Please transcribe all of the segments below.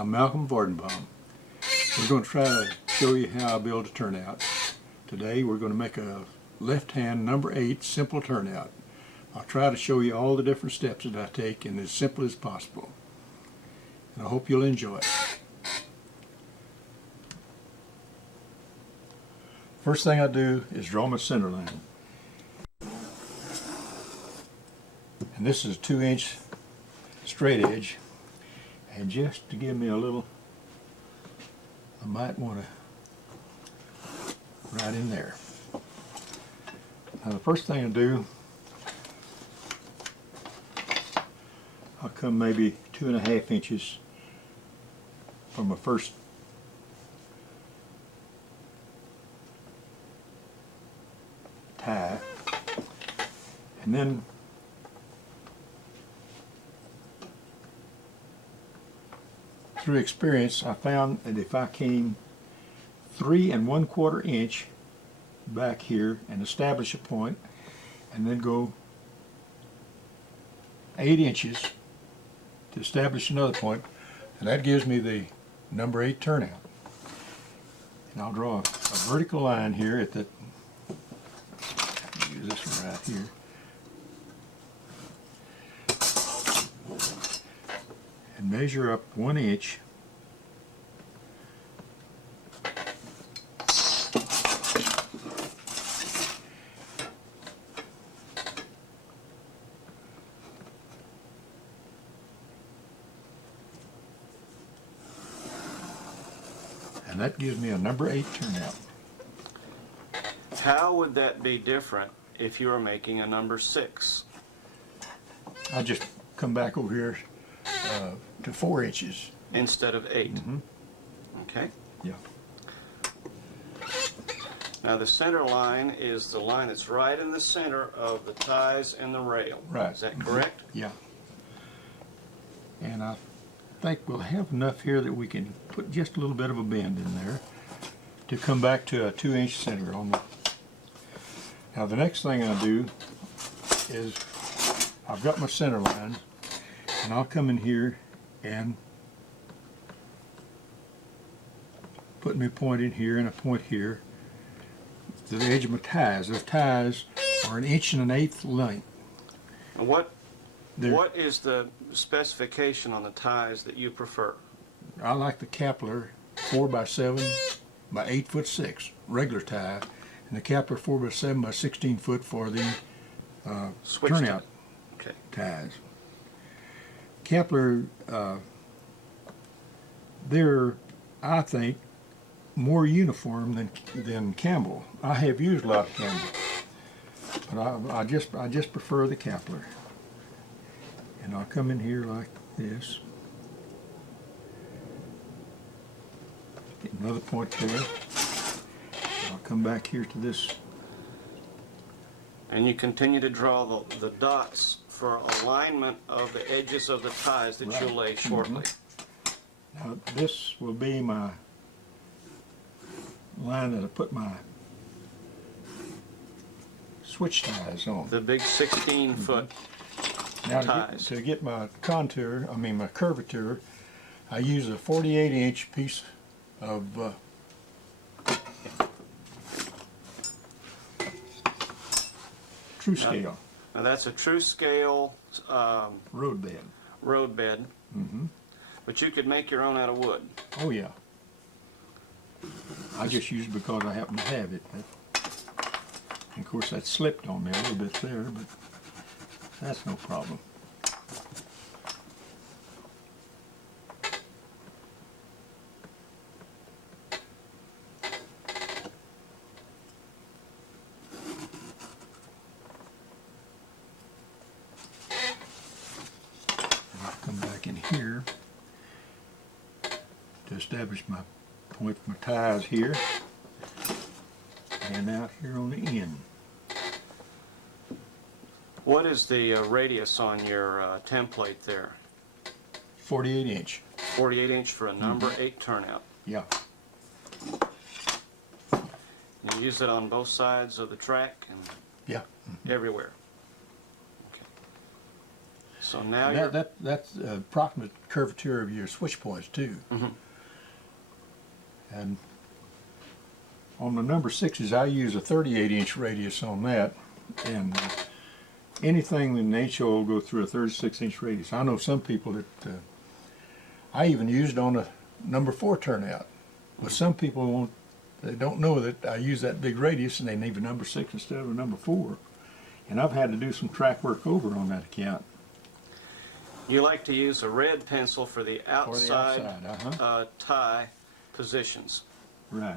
I'm Malcolm Vordenbaum. We're going to try to show you how I build a turnout. Today we're going to make a left-hand number 8 simple turnout. I'll try to show you all the different steps that I take and as simple as possible. And I hope you'll enjoy it. First thing I do is draw my center line. And this is a 2-inch straight edge. And just to give me a little, I might want to right in there. Now the first thing I do, I'll come maybe 2.5 inches from my first tie, and then through experience I found that if I came 3 1/4 inch back here and establish a point and then go 8 inches to establish another point, and that gives me the number 8 turnout. And I'll draw a vertical line here at the, use this one right here, and measure up 1 inch . And that gives me a number 8 turnout. How would that be different if you were making a number 6? I'll just come back over here to 4 inches. Instead of 8? Mm-hmm. Okay. Yeah. Now the center line is the line that's right in the center of the ties and the rail. Right. Is that correct? Yeah. And I think we'll have enough here that we can put just a little bit of a bend in there to come back to a 2-inch center on the. Now the next thing I do is I've got my center line, and I'll come in here and put me a point in here and a point here to the edge of my ties. Those ties are 1 1/8 length. And what is the specification on the ties that you prefer? I like the Kepler 4x7 by 8'6" regular tie, and the Kepler 4x7 by 16 foot for the Switch turnout Okay. ties. Kepler, they're, I think, more uniform than Campbell. I have used a lot of Campbell, but I just prefer the Kepler. And I'll come in here like this. Get another point there. I'll come back here to this. And you continue to draw the dots for alignment of the edges of the ties that Right. you'll lay shortly. Now this will be my line that I put my switch ties on. The big 16-foot Now ties. to get my contour, my curvature, I use a 48-inch piece of true scale Now that's a true scale road bed. road bed, Mm-hmm. but you could make your own out of wood. Oh yeah. I just use it because I happen to have it. And of course that slipped on me a little bit there, but that's no problem. I'll come back in here to establish my point for my ties here and out here on the end. What is the radius on your template there? 48 inch. 48 inch for a number 8 turnout. Yeah. You use it on both sides of the track and Yeah. everywhere. Okay. So now you're... That's the approximate curvature of your switch points too. Mhm. And on the number 6s, I use a 38-inch radius on that, and anything in HO will go through a 36-inch radius. I know some people that I even used on a number 4 turnout, but some people won't. They don't know that I use that big radius, and they need a number 6 instead of a number 4. And I've had to do some track work over on that account. You like to use a red pencil for the outside, tie positions. Right.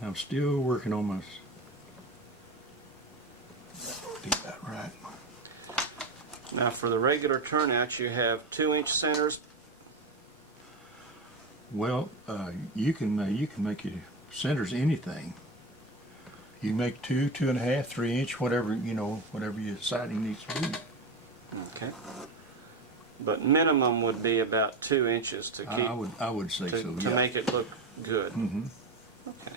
And I'm still working on my... Do that right. Now for the regular turnouts, you have 2-inch centers. Well, you can make your centers anything. You can make 2, 2.5, 3-inch, whatever whatever your siding needs to be. Okay. But minimum would be about 2 inches to keep. I would say so. To Yeah. make it look good. Mm-hmm. Okay.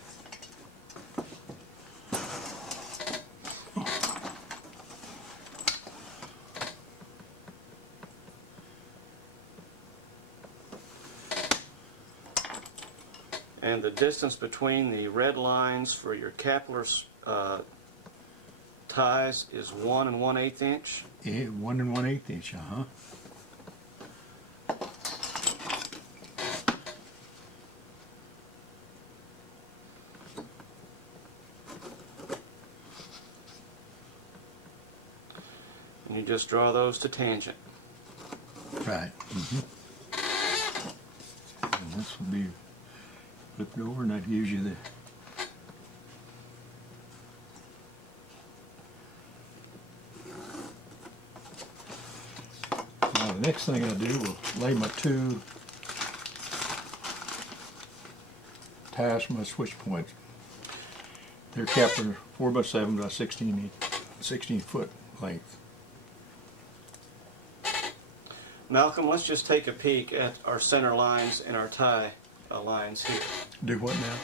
And the distance between the red lines for your Kepler ties is 1 1/8 inch. Yeah, 1 1/8 inch. And you just draw those to tangent. Right. Mm-hmm. And this will be flipped over, and that gives you the... Now the next thing I do will lay my 2 ties from my switch points. They're Kepler 4x7 by 16 foot length. Malcolm, let's just take a peek at our center lines and our tie lines here. Do what now?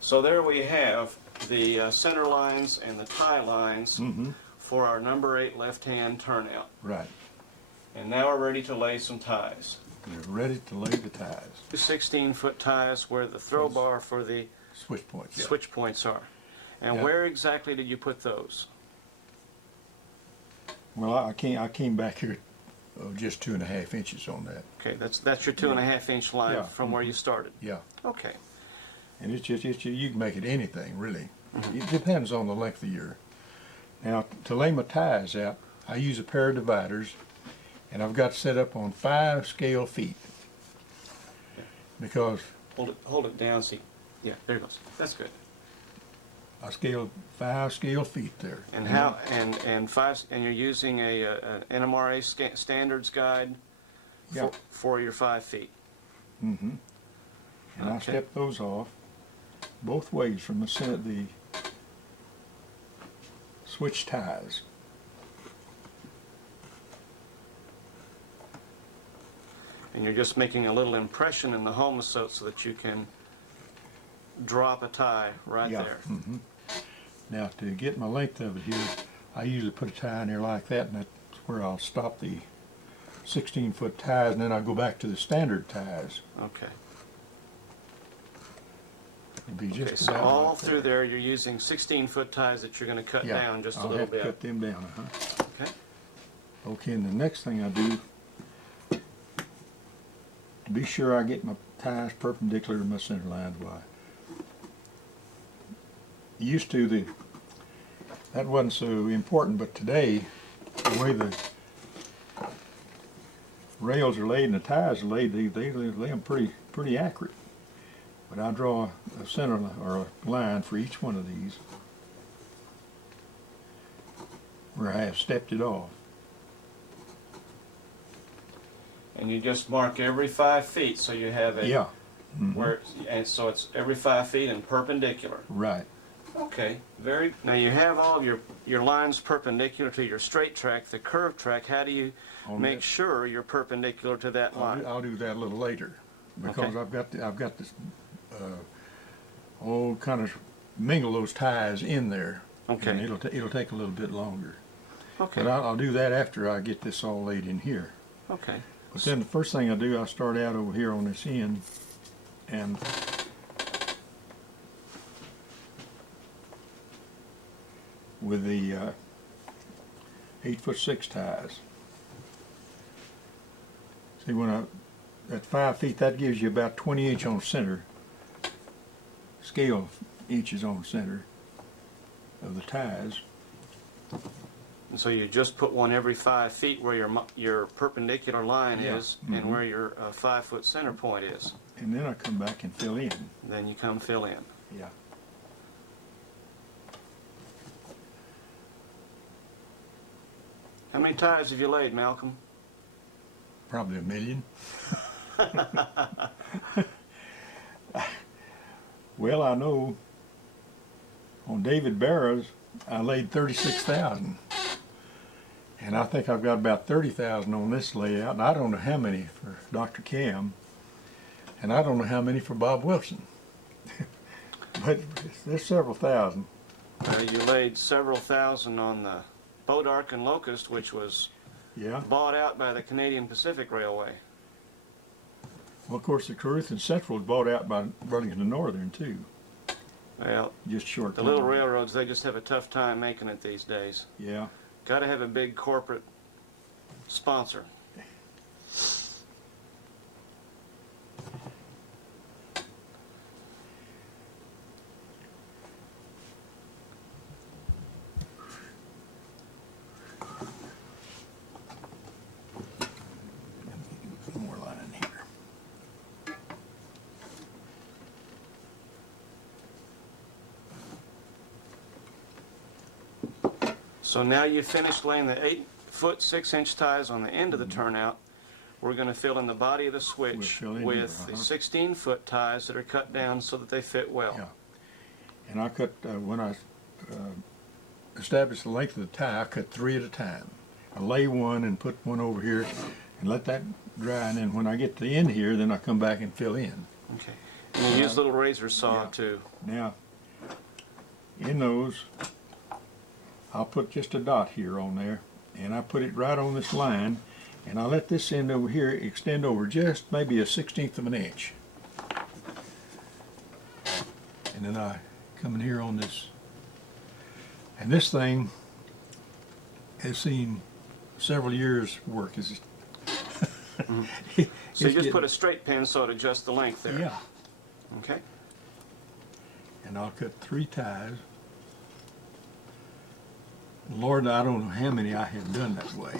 So there we have the center lines and the tie lines for our number 8 left-hand turnout. Right. And now we're ready to lay some ties. You're ready to lay the ties. 16-foot ties where the throw bar for the Switch points. Yeah. switch points are. And Yeah. where exactly did you put those? Well, I came back here just 2.5 inches on that. Okay, that's your 2.5 inch line Yeah. from where you started. Yeah. Okay. And it's you can make it anything really. It depends on the length of your. Now to lay my ties out, I use a pair of dividers, and I've got set up on 5 scale feet because Hold it down. See, yeah, there it goes. That's good. I scaled 5 scale feet there. And how and you're using an NMRA standards guide Yeah. for your 5 feet. Mm-hmm. And I Okay. step those off both ways from the center, the switch ties. And you're just making a little impression in the homosot so that you can drop a tie right Yeah. there. Mm-hmm. Now to get my length of it here, I usually put a tie in there like that, and that's where I'll stop the 16-foot ties, and then I'll go back to the standard ties. Okay. It'd be Okay, just so about all like through that. there you're using 16-foot ties that you're going to cut Yeah, down just a I'll little have to bit. cut them down. Okay. Okay, and the next thing I do, to be sure I get my ties perpendicular to my center lines, why? Used to that wasn't so important, but today, the way the rails are laid and the ties are laid, they lay them pretty accurate. But I draw a center or a line for each one of these where I have stepped it off. And you just mark every 5 feet, so you have a Yeah. and so it's every 5 feet and perpendicular. Right. Okay, now you have all of your lines perpendicular to your straight track. The curved track, how do you make that. sure you're perpendicular to that line? I'll do that a little later because Okay. I've got this kind of mingle those ties in there. Okay. And it'll take a little bit longer. Okay. But I'll do that after I get this all laid in here. Okay. But then the first thing I do, I start out over here on this end, and with the 8'6" ties. See, at 5 feet, that gives you about 20 inch on center, scale inches on center of the ties. And so you just put one every 5 feet where your perpendicular line Yeah. is and where your 5-foot center point is. And then I come back and fill in. Then you come fill in. Yeah. How many ties have you laid, Malcolm? Probably 1 million. Well, I know on David Barrow's, I laid 36,000. And I think I've got about 30,000 on this layout, and I don't know how many for Dr. Cam, and I don't know how many for Bob Wilson. But there's several thousand. You laid several thousand on the Bodark and Locust, which was Yeah. bought out by the Canadian Pacific Railway. Well, of course, the Carruth and Central was bought out by Burlington Northern, too. Well, Just short the time. little railroads, they just have a tough time making it these days. Yeah. Got to have a big corporate sponsor. More line here. So now you've finished laying the 8-foot 6-inch ties on the end of the turnout. We're going to fill in the body of the switch fill in with here, the 16-foot ties that are cut down so that they fit well. Yeah. And I cut, when I established the length of the tie, I cut 3 at a time. I lay one and put one over here and let that dry, and then when I get to the end here, then I come back and fill in. Okay. And you use little razor saw Yeah. too. Now, in those, I'll put just a dot here on there, and I put it right on this line, and I let this end over here extend over just maybe a 1/16 of an inch. And then I come in here on this, and this thing has seen several years' work. So you just put a straight pin so it adjusts the length there. Yeah. Okay. And I'll cut 3 ties. Lord, I don't know how many I have done that way.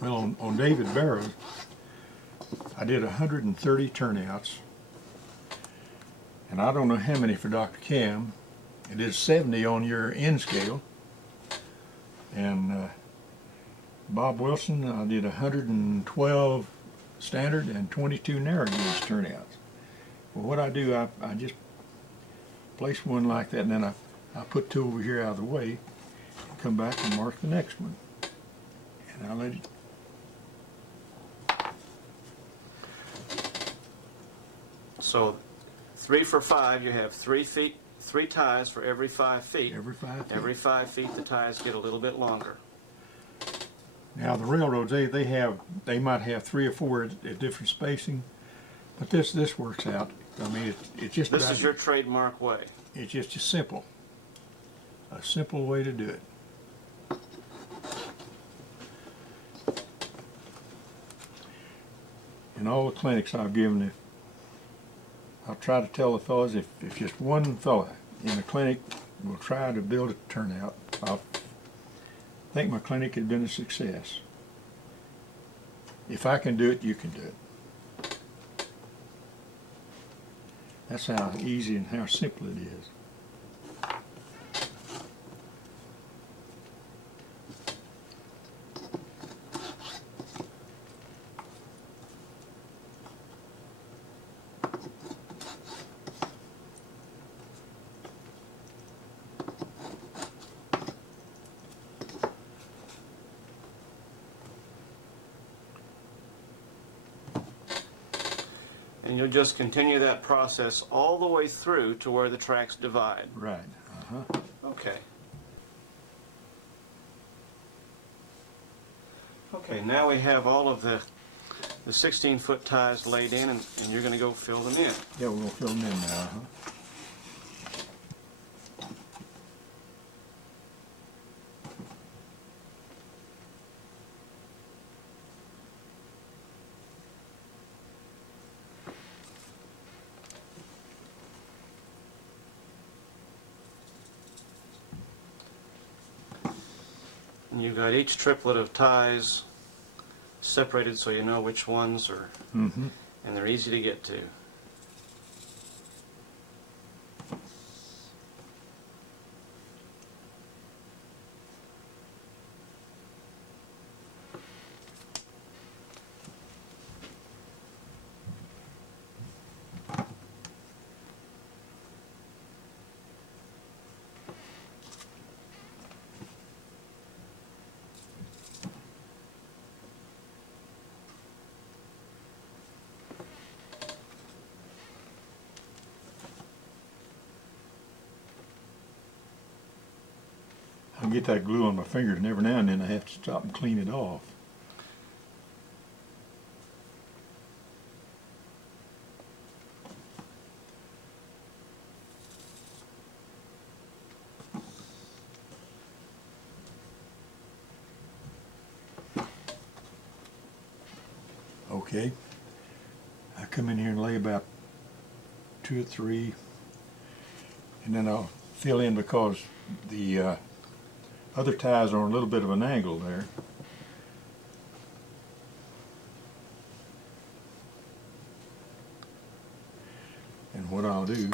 Well, on David Barrow's, I did 130 turnouts, and I don't know how many for Dr. Cam. It is 70 on your end scale, and Bob Wilson, I did 112 standard and 22 narrow gauge turnouts. Well, what I do, I just place one like that, and then I put 2 over here out of the way, and come back and mark the next one, and I let it. So 3 for 5, you have 3 ties for every 5 feet. Every 5 feet. Every 5 feet, the ties get a little bit longer. Now the railroads, they might have 3 or 4 at different spacing, but this works out. I mean, it's just This is your trademark way. It's just a simple way to do it. In all the clinics I've given, I'll try to tell the fellows if just one fellow in the clinic will try to build a turnout, I think my clinic has been a success. If I can do it, you can do it. That's how easy and how simple it is. And you'll just continue that process all the way through to where the tracks divide. Right. Okay. Okay, now we have all of the 16-foot ties laid in, and you're going to go fill them in. Yeah, we're going to fill them in now. And you've got each triplet of ties separated so you know which ones are, Mm-hmm. and they're easy to get to. I get that glue on my fingers, and every now and then I have to stop and clean it off. Okay, I come in here and lay about 2 or 3, and then I'll fill in because the other ties are on a little bit of an angle there. And what I'll do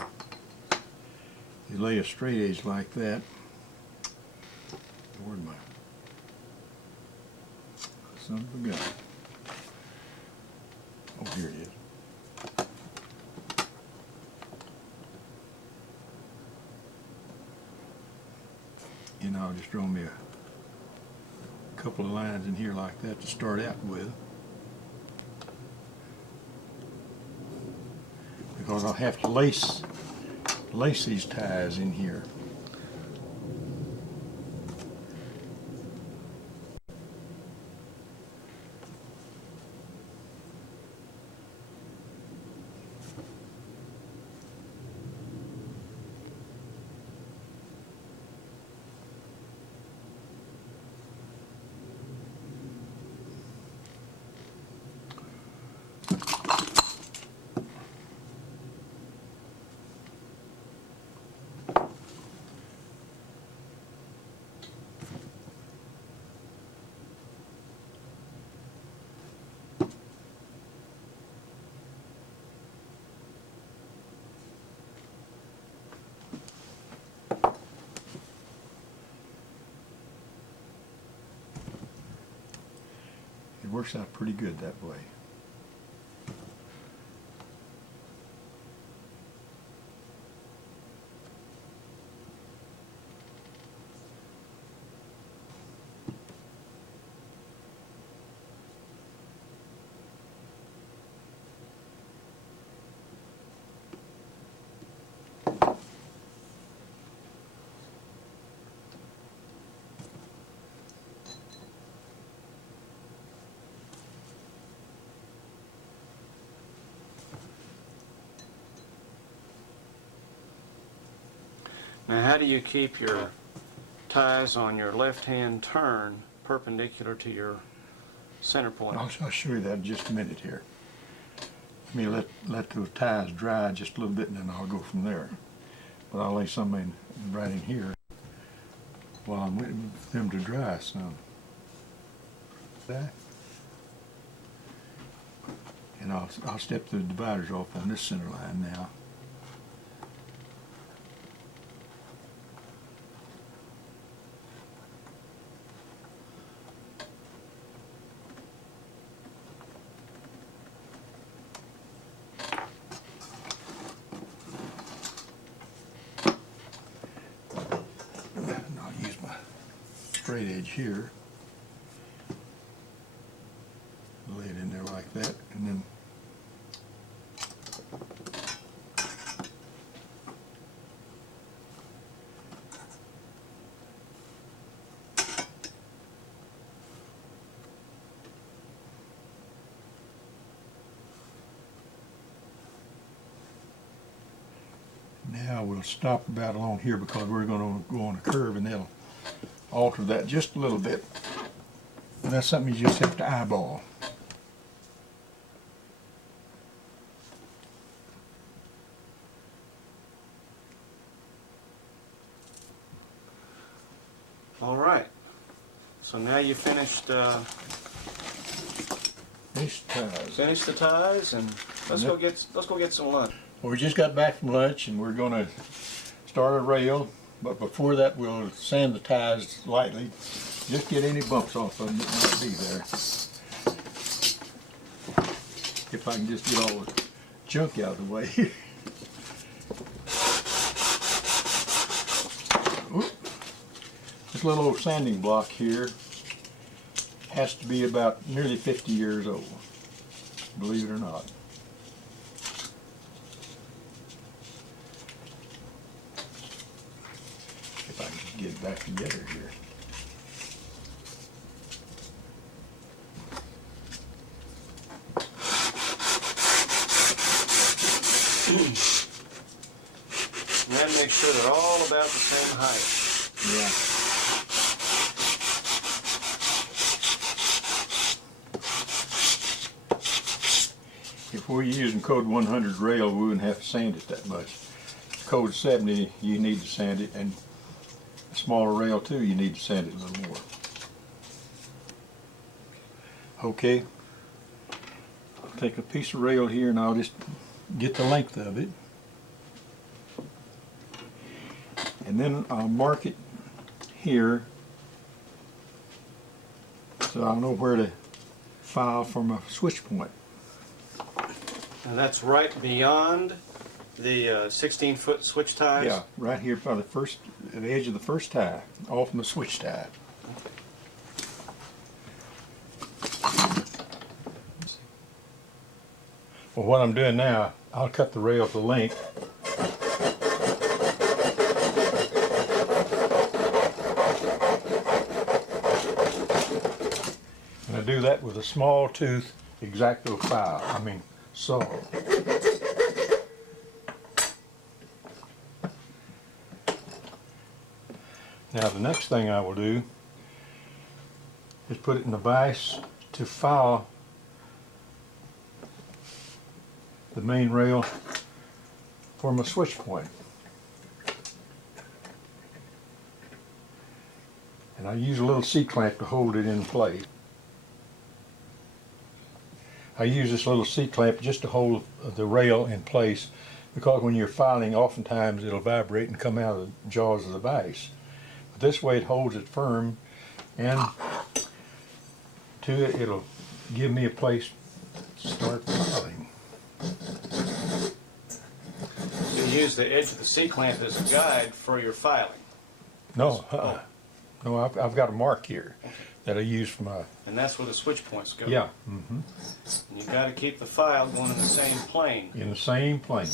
is lay a straight edge like that. Where'd my son of a gun? Oh, here it is. And I'll just draw me a couple of lines in here like that to start out with, because I'll have to lace these ties in here. It works out pretty good that way. Now, how do you keep your ties on your left-hand turn perpendicular to your center point? I'll show you that in just a minute here. Let me let those ties dry just a little bit, and then I'll go from there. But I'll lay some in right in here while I'm waiting for them to dry some. That. And I'll step the dividers off on this center line now. And I'll use my straight edge here. Lay it in there like that, and then Now we'll stop about along here because we're going to go on a curve and they'll alter that just a little bit. And that's something you just have to eyeball. All right. So now you finished These ties. finished the ties, and let's go get some lunch. Well, we just got back from lunch and we're going to start a rail, but before that we'll sand the ties lightly. Just get any bumps off of them that might be there. If I can just get all the junk out of the way. Oop. This little old sanding block here has to be about nearly 50 years old, believe it or not. If I can just get it back together here. And then make sure they're all about the same height. Yeah. If we're using code 100 rail, we wouldn't have to sand it that much. Code 70, you need to sand it, and a smaller rail too, you need to sand it a little more. Okay, I'll take a piece of rail here and I'll just get the length of it. And then I'll mark it here so I'll know where to file from a switch point. And that's right beyond the 16-foot switch ties? Yeah, right here by the edge of the first tie, off from the switch tie. Well, what I'm doing now, I'll cut the rail to length. And I do that with a small tooth X-Acto file, saw. Now the next thing I will do is put it in the vise to file the main rail for my switch point. And I use a little C-clamp to hold it in place. I use this little C-clamp just to hold the rail in place because when you're filing, oftentimes it'll vibrate and come out of the jaws of the vise. But this way it holds it firm, and it'll give me a place to start filing. You use the edge of the C-clamp as a guide for your filing. No, no, I've got a mark here that I use for my. And that's where the switch points go. Yeah. And you've got to keep the file going in the same plane. In the same plane.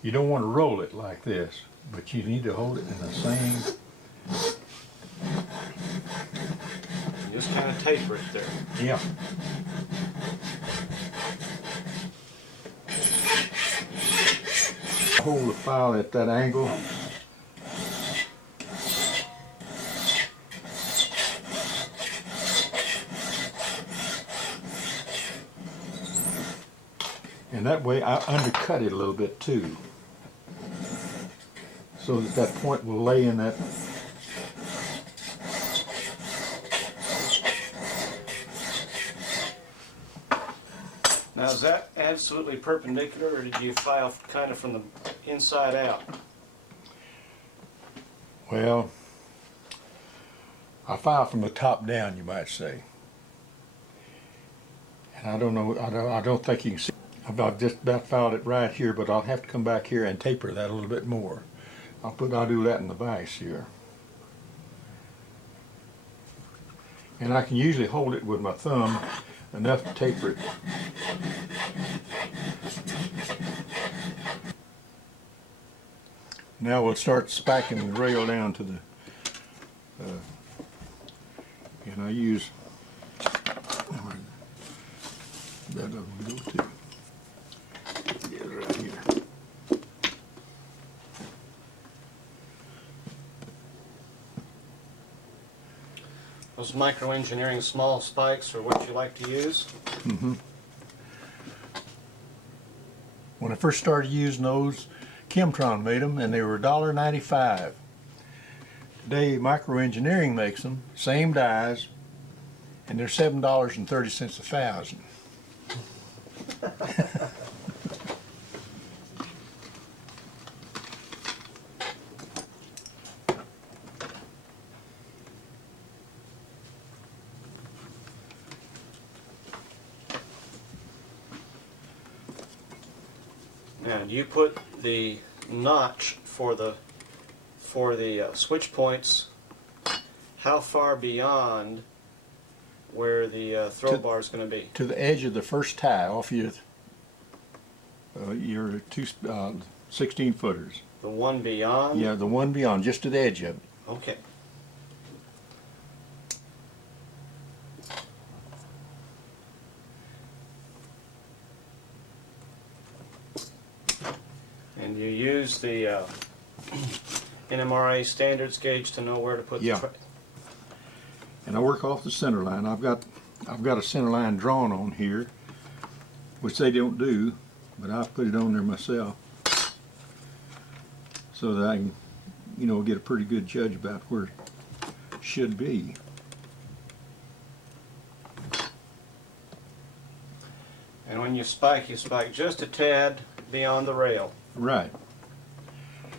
You don't want to roll it like this, but you need to hold it in the same. You just kind of taper it there. Yeah. Hold the file at that angle. And that way I undercut it a little bit too, so that that point will lay in that. Now is that absolutely perpendicular, or did you file kind of from the inside out? Well, I file from the top down, you might say. And I don't know, I don't think you can see. I've just about filed it right here, but I'll have to come back here and taper that a little bit more. I'll do that in the vise here. And I can usually hold it with my thumb enough to taper it. Now we'll start spacking the rail down to the, and I use, where that doesn't go to. Get it right here. Those micro-engineering small spikes are what you like to use? When I first started using those, Chemtron made them, and they were $1.95. Today, Microengineering makes them, same dies, and they're $7.30 a thousand. Now, you put the notch for the switch points how far beyond where the throw bar is going to be? To the edge of the first tie off your two 16 footers. The one beyond? Yeah, the one beyond, just to the edge of it. Okay. And you use the NMRA standards gauge to know where to put Yeah. the And I work off the center line. I've got a center line drawn on here, which they don't do, but I put it on there myself so that I can, get a pretty good judge about where it should be. And when you spike just a tad beyond the rail. Right.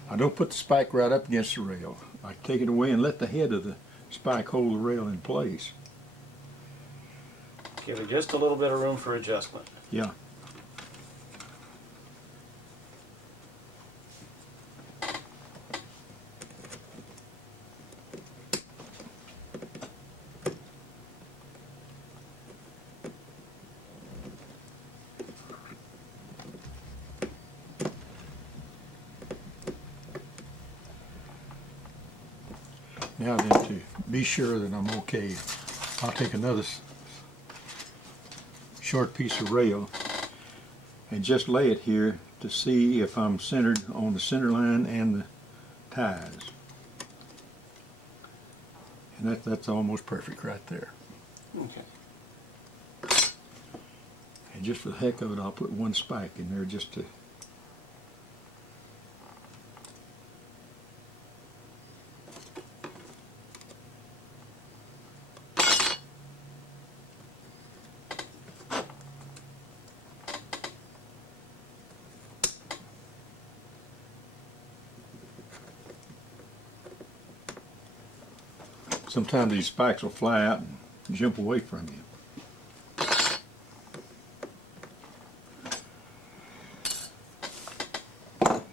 I don't put the spike right up against the rail. I take it away and let the head of the spike hold the rail in place. Give it just a little bit of room for adjustment. Yeah. Now then, to be sure that I'm okay, I'll take another short piece of rail and just lay it here to see if I'm centered on the center line and the ties. And that's almost perfect right there. Okay. And just for the heck of it, I'll put one spike in there just to sometimes these spikes will fly out and jump away from you.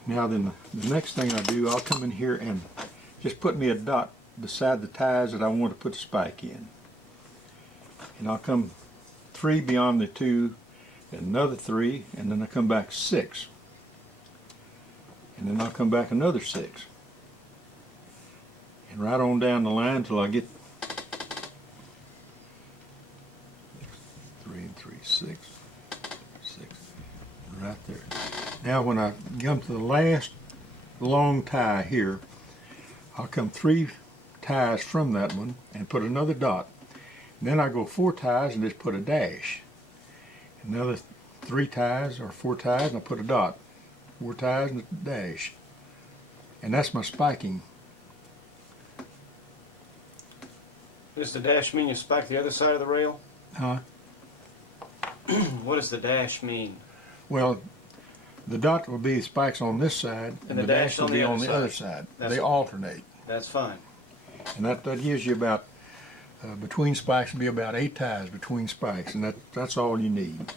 Now then, the next thing I do, I'll come in here and just put me a dot beside the ties that I want to put the spike in. And I'll come 3 beyond the 2, and another 3, and then I come back 6. And then I'll come back another 6. And right on down the line till I get 3 and 3, 6, 6, right there. Now when I come to the last long tie here, I'll come 3 ties from that one and put another dot. And then I go 4 ties and just put a dash. Another 3 ties or 4 ties and I put a dot. 4 ties and a dash. And that's my spiking. Does the dash mean you spike the other side of the rail? Huh? What does the dash mean? Well, the dot will be spikes on this side, and the dash will be on the other side. They alternate. That's fine. And that gives you about, between spikes will be about 8 ties between spikes, and that's all you need.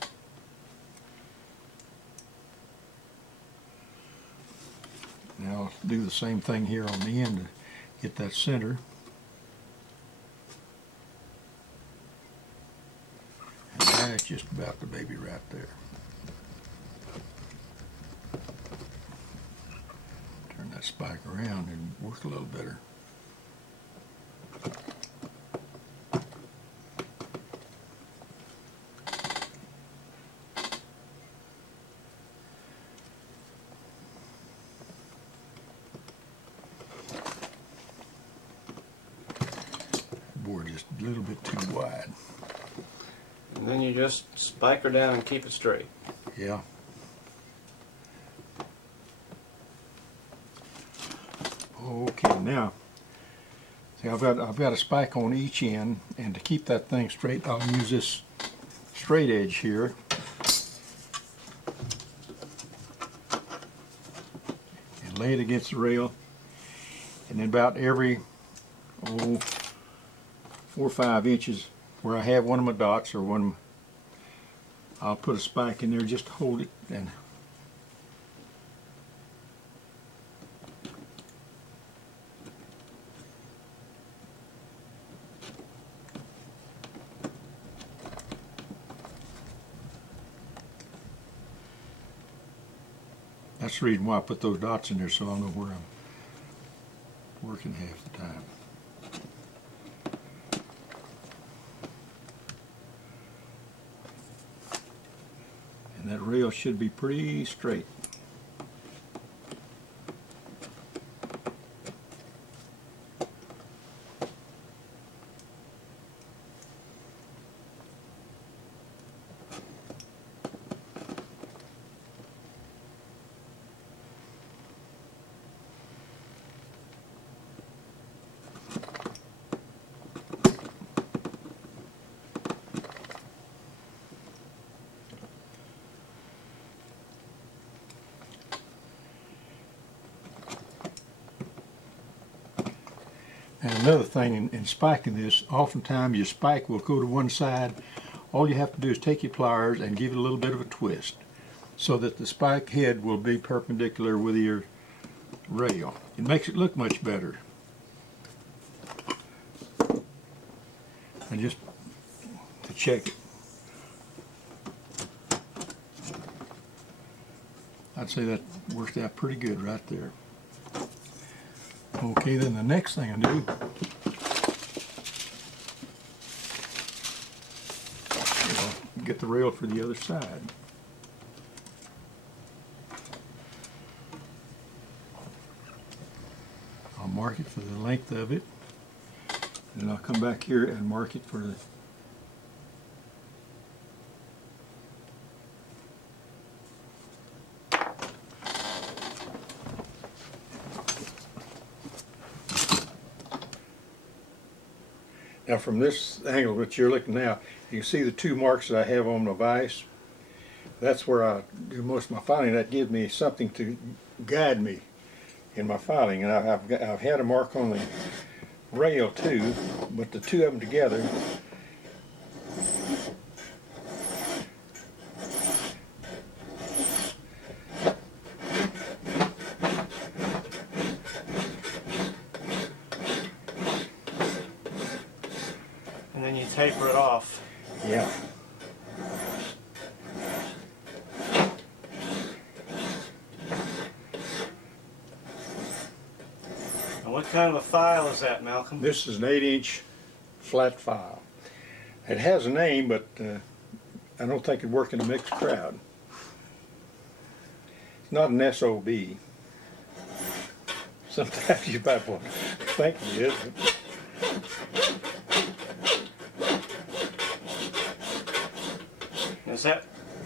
Now I'll do the same thing here on the end to get that center. And that's just about the baby right there. Turn that spike around and work a little better. board just a little bit too wide. And then you just spike her down and keep it straight. Yeah. Okay, now, see, I've got a spike on each end, and to keep that thing straight, I'll use this straight edge here. And lay it against the rail, and then about every 4 or 5 inches where I have one of my dots or one of my, I'll put a spike in there just to hold it, and that's the reason why I put those dots in there, so I'll know where I'm working half the time. And that rail should be pretty straight. And another thing in spiking this, oftentimes your spike will go to one side. All you have to do is take your pliers and give it a little bit of a twist so that the spike head will be perpendicular with your rail. It makes it look much better. And just to check it, I'd say that worked out pretty good right there. Okay, then the next thing I do is I'll get the rail for the other side. I'll mark it for the length of it, and then I'll come back here and mark it for the Now from this angle that you're looking now, you can see the 2 marks that I have on my vise. That's where I do most of my filing. That gives me something to guide me in my filing. And I've had a mark on the rail too, but the 2 of them together And then you taper it off. Yeah. And what kind of a file is that, Malcolm? This is an 8-inch flat file. It has a name, but I don't think it'd work in a mixed crowd. It's not an SOB. Sometimes you might want to think it is. But Is that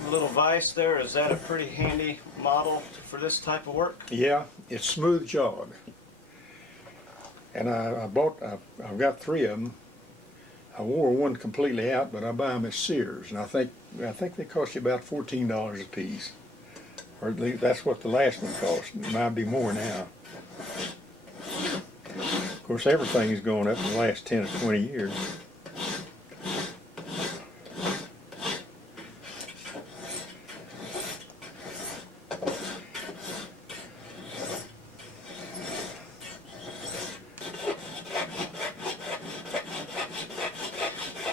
little vise there, is that a pretty handy model for this type of work? yeah, it's smooth jawed. And I've got 3 of them. I wore one completely out, but I buy them at Sears, and I think they cost you about $14 a piece, or at least that's what the last one cost. It might be more now. Of course, everything has gone up in the last 10 or 20 years.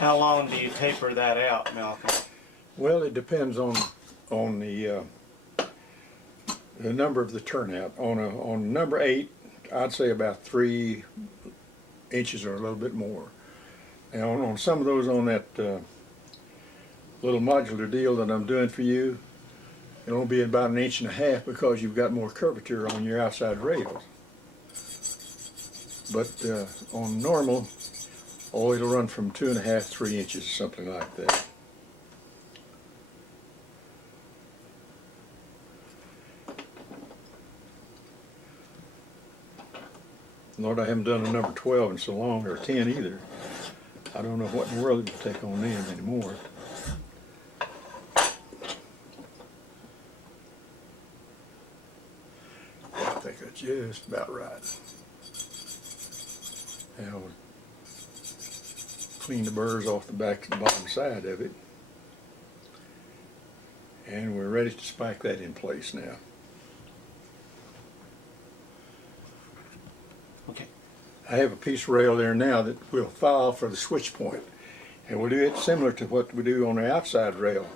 How long do you taper that out, Malcolm? Well, it depends on the number of the turnout. On number 8, I'd say about 3 inches or a little bit more. And on some of those on that little modular deal that I'm doing for you, it'll be about 1.5 inches because you've got more curvature on your outside rails. But on normal, Oh, it'll run from 2.5 to 3 inches or something like that. Lord, I haven't done a number 12 in so long, or 10 either. I don't know what in the world it will take on them anymore. I think that's just about right. Now we'll clean the burrs off the back and bottom side of it. And we're ready to spike that in place now. Okay. I have a piece of rail there now that we'll file for the switch point. And we'll do it similar to what we do on the outside rail.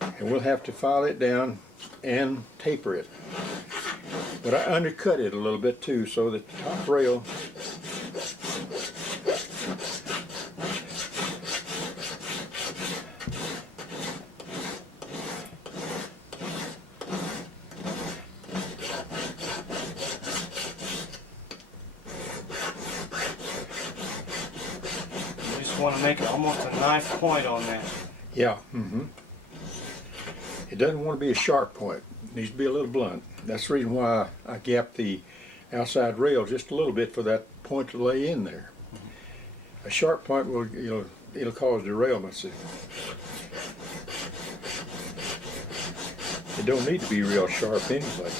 And we'll have to file it down and taper it. But I undercut it a little bit too, so that the top rail You just want to make it almost a knife point on that. yeah, It doesn't want to be a sharp point. It needs to be a little blunt. That's the reason why I gapped the outside rail just a little bit for that point to lay in there. A sharp point will, it'll cause derailments. It don't need to be real sharp anyway.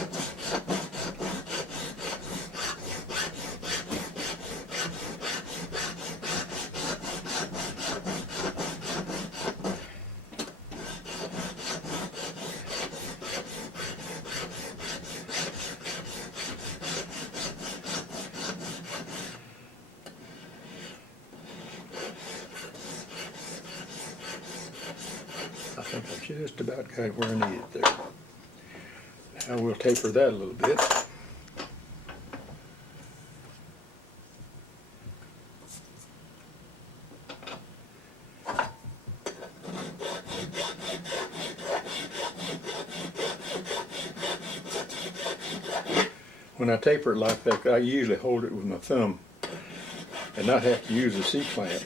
I think I just about got it where I need it there. Now we'll taper that a little bit. When I taper it like that, I usually hold it with my thumb and not have to use a C-clamp.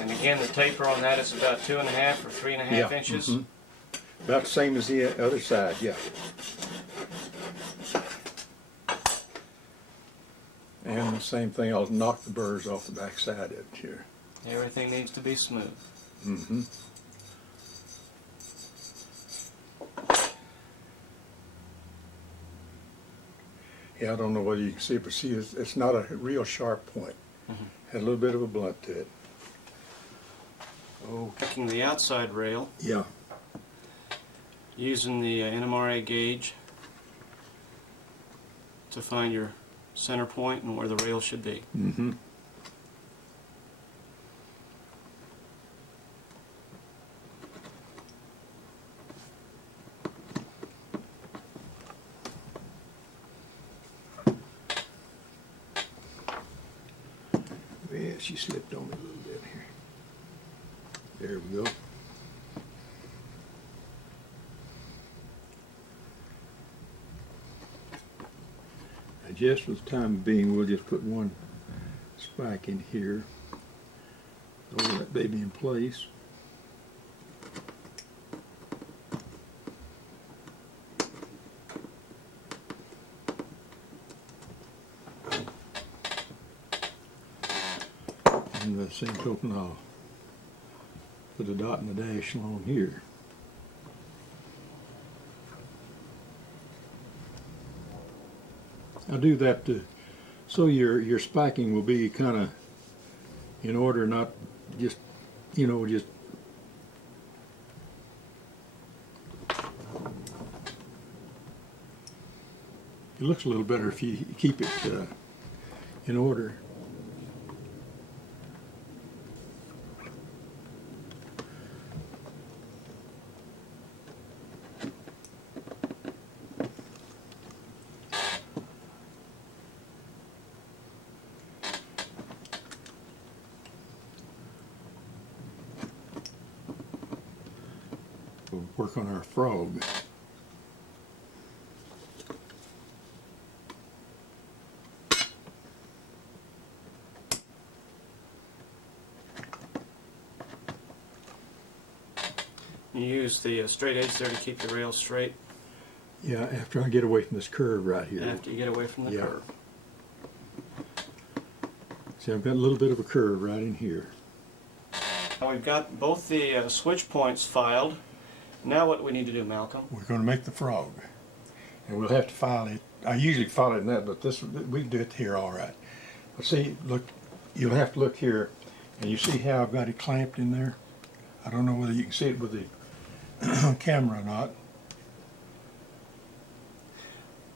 And again, the taper on that is about 2.5 or 3.5 inches. About the same as the other side, yeah. And the same thing, I'll knock the burrs off the back side of it here. Everything needs to be smooth. Yeah, I don't know whether you can see it, but see, it's not a real sharp point. Had a little bit of a blunt to it. Oh, Checking the outside rail yeah. using the NMRA gauge to find your center point and where the rail should be. Yeah, she slipped on me a little bit here. There we go. Now just for the time being, we'll just put one spike in here. Hold that baby in place. And the same token, I'll put a dot and a dash along here. I'll do that so your spiking will be kind of in order, not just, just it looks a little better if you keep it in order. we'll work on our frog. You use the straight edge there to keep your rail straight Yeah, after I get away from this curve right here. after you get away from the Yeah. curve. See, I've got a little bit of a curve right in here. Now we've got both the switch points filed. Now what do we need to do, Malcolm? We're going to make the frog. And we'll have to file it. I usually file it in that, but this we can do it here all right. But see, look, you'll have to look here, and you see how I've got it clamped in there? I don't know whether you can see it with the camera or not.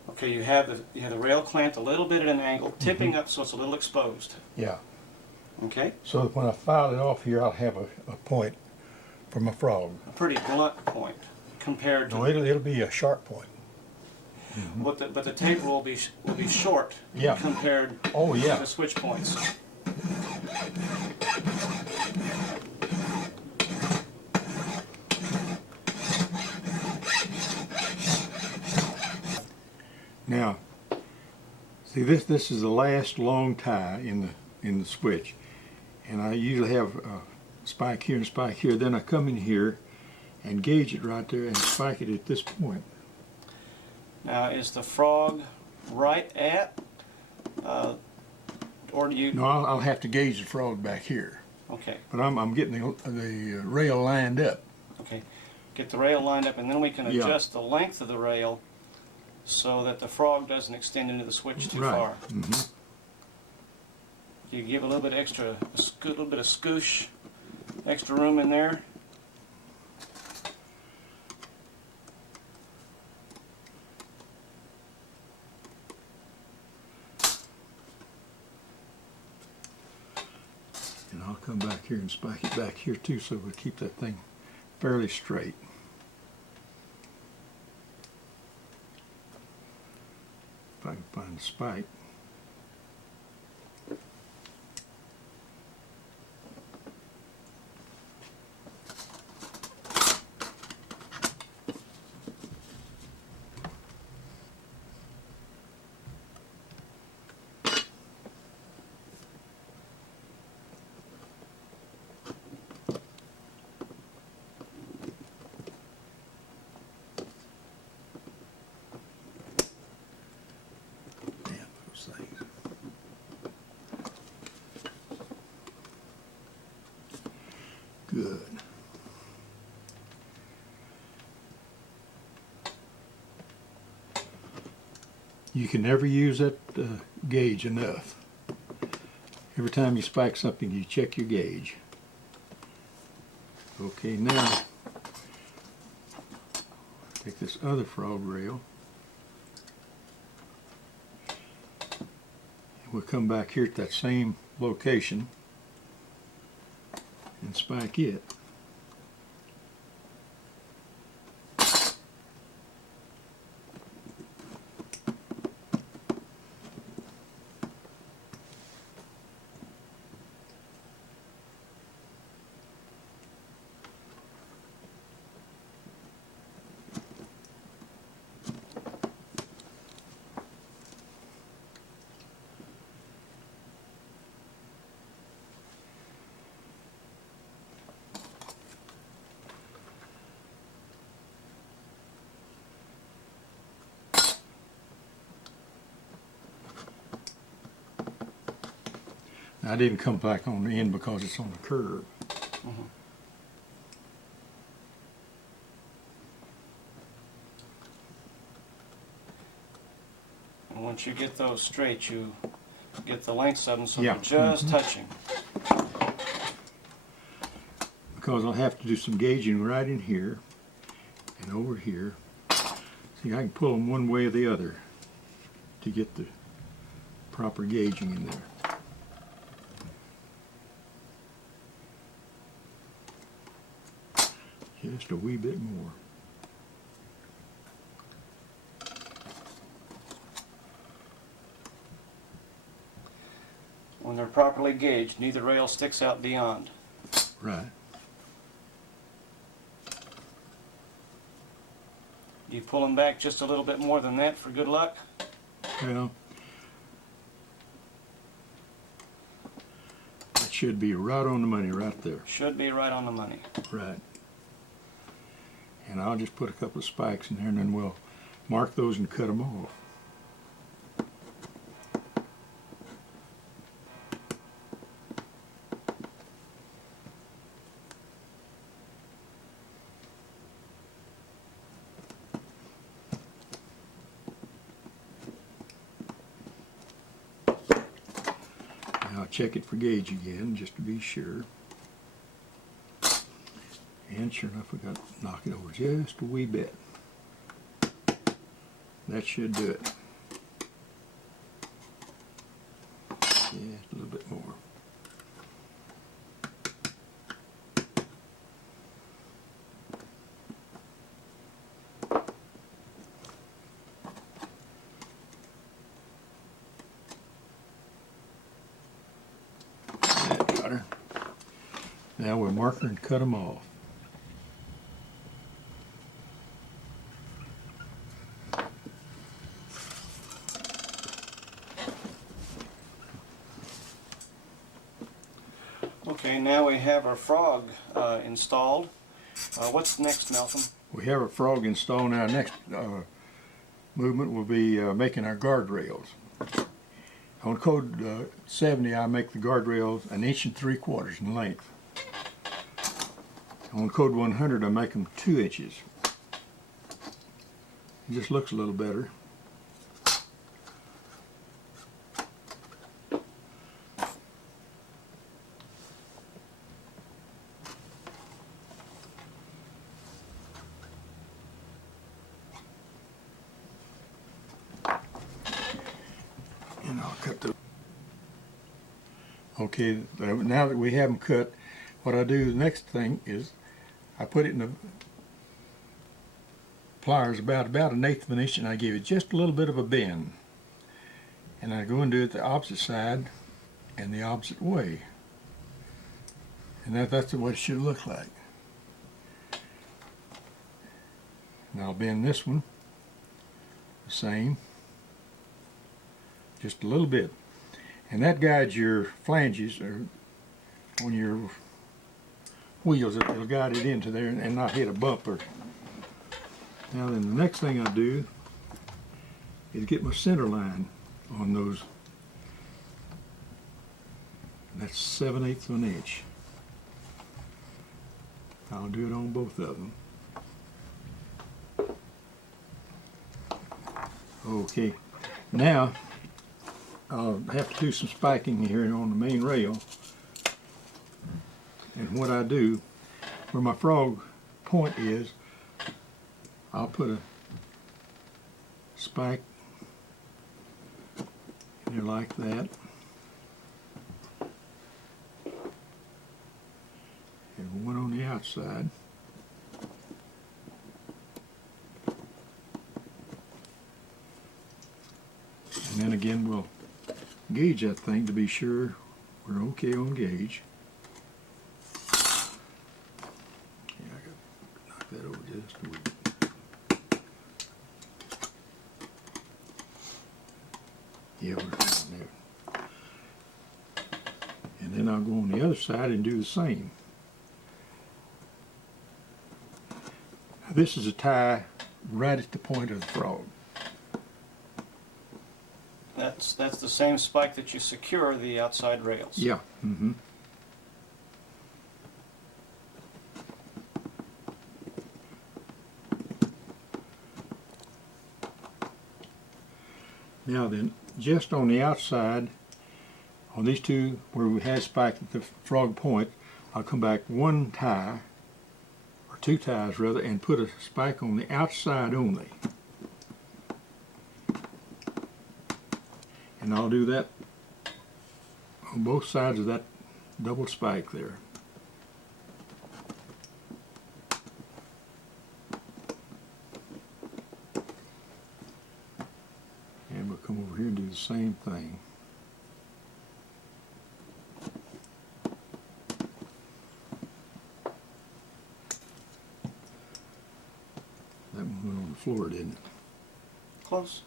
Okay, you have the rail clamped a little bit at an angle, tipping up so it's a little exposed. Yeah. Okay? So that when I file it off here, I'll have a point for my frog. A pretty blunt point compared to. No, it'll be a sharp point. But the taper will be short Yeah. compared Oh, yeah. to the switch points. Now, see this is the last long tie in the switch, and I usually have a spike here and a spike here. Then I come in here and gauge it right there and spike it at this point. Now, is the frog right at, or do you? No, I'll have to gauge the frog back here, Okay, but I'm getting the rail lined up. okay. Get the rail lined up, and then we can Yeah. adjust the length of the rail so that the frog doesn't extend into the switch too Right. far. Mm-hmm. You give a little bit extra, a little bit of scoosh, extra room in there. And I'll come back here and spike it back here too, so we'll keep that thing fairly straight. If I can find the spike. Damn those things. Good. You can never use that gauge enough. Every time you spike something, you check your gauge. Okay, now take this other frog rail. We'll come back here at that same location and spike it. I didn't come back on the end because it's on the curve. And once you get those straight, you get the lengths of them so Yeah. they're just touching. Because I'll have to do some gauging right in here and over here. See, I can pull them one way or the other to get the proper gauging in there. Just a wee bit more. When they're properly gauged, neither rail sticks out beyond. Right. You pull them back just a little bit more than that for good luck. Well, that should be right on the money right there. Should be right on the money. Right. And I'll just put a couple of spikes in there, and then we'll mark those and cut them off. Now check it for gauge again, just to be sure. And sure enough, we got to knock it over just a wee bit. That should do it. Yeah, a little bit more. That got her. Now we'll mark her and cut them off. Okay, now we have our frog installed. What's next, Malcolm? We have a frog installed. Now, next movement will be making our guardrails. On code 70, I make the guardrails 1 3/4 inches in length. On code 100, I make them 2 inches. It just looks a little better. And I'll cut the. Okay, now that we have them cut, what I do the next thing is I put it in the pliers about 1/8 of an inch, and I give it just a little bit of a bend. And I go and do it the opposite side and the opposite way. And that's what it should look like. And I'll bend this one the same, just a little bit. And that guides your flanges or on your wheels. It'll guide it into there and not hit a bumper. Now then, the next thing I do is get my center line on those. And that's 7/8 of an inch. I'll do it on both of them. Okay, now I'll have to do some spiking here on the main rail. And what I do, where my frog point is, I'll put a spike in there like that. And one on the outside. And then again, we'll gauge that thing to be sure we're okay on gauge. Yeah, I got to knock that over just a wee bit. Yeah, we're fine there. And then I'll go on the other side and do the same. Now, this is a tie right at the point of the frog. That's the same spike that you secure the outside rails. Yeah. Mm-hmm. Now then, just on the outside, on these two where we had spiked at the frog point, I'll come back 1 tie, or 2 ties rather, and put a spike on the outside only. And I'll do that on both sides of that double spike there. And we'll come over here and do the same thing. That one went on the floor, didn't it? Close.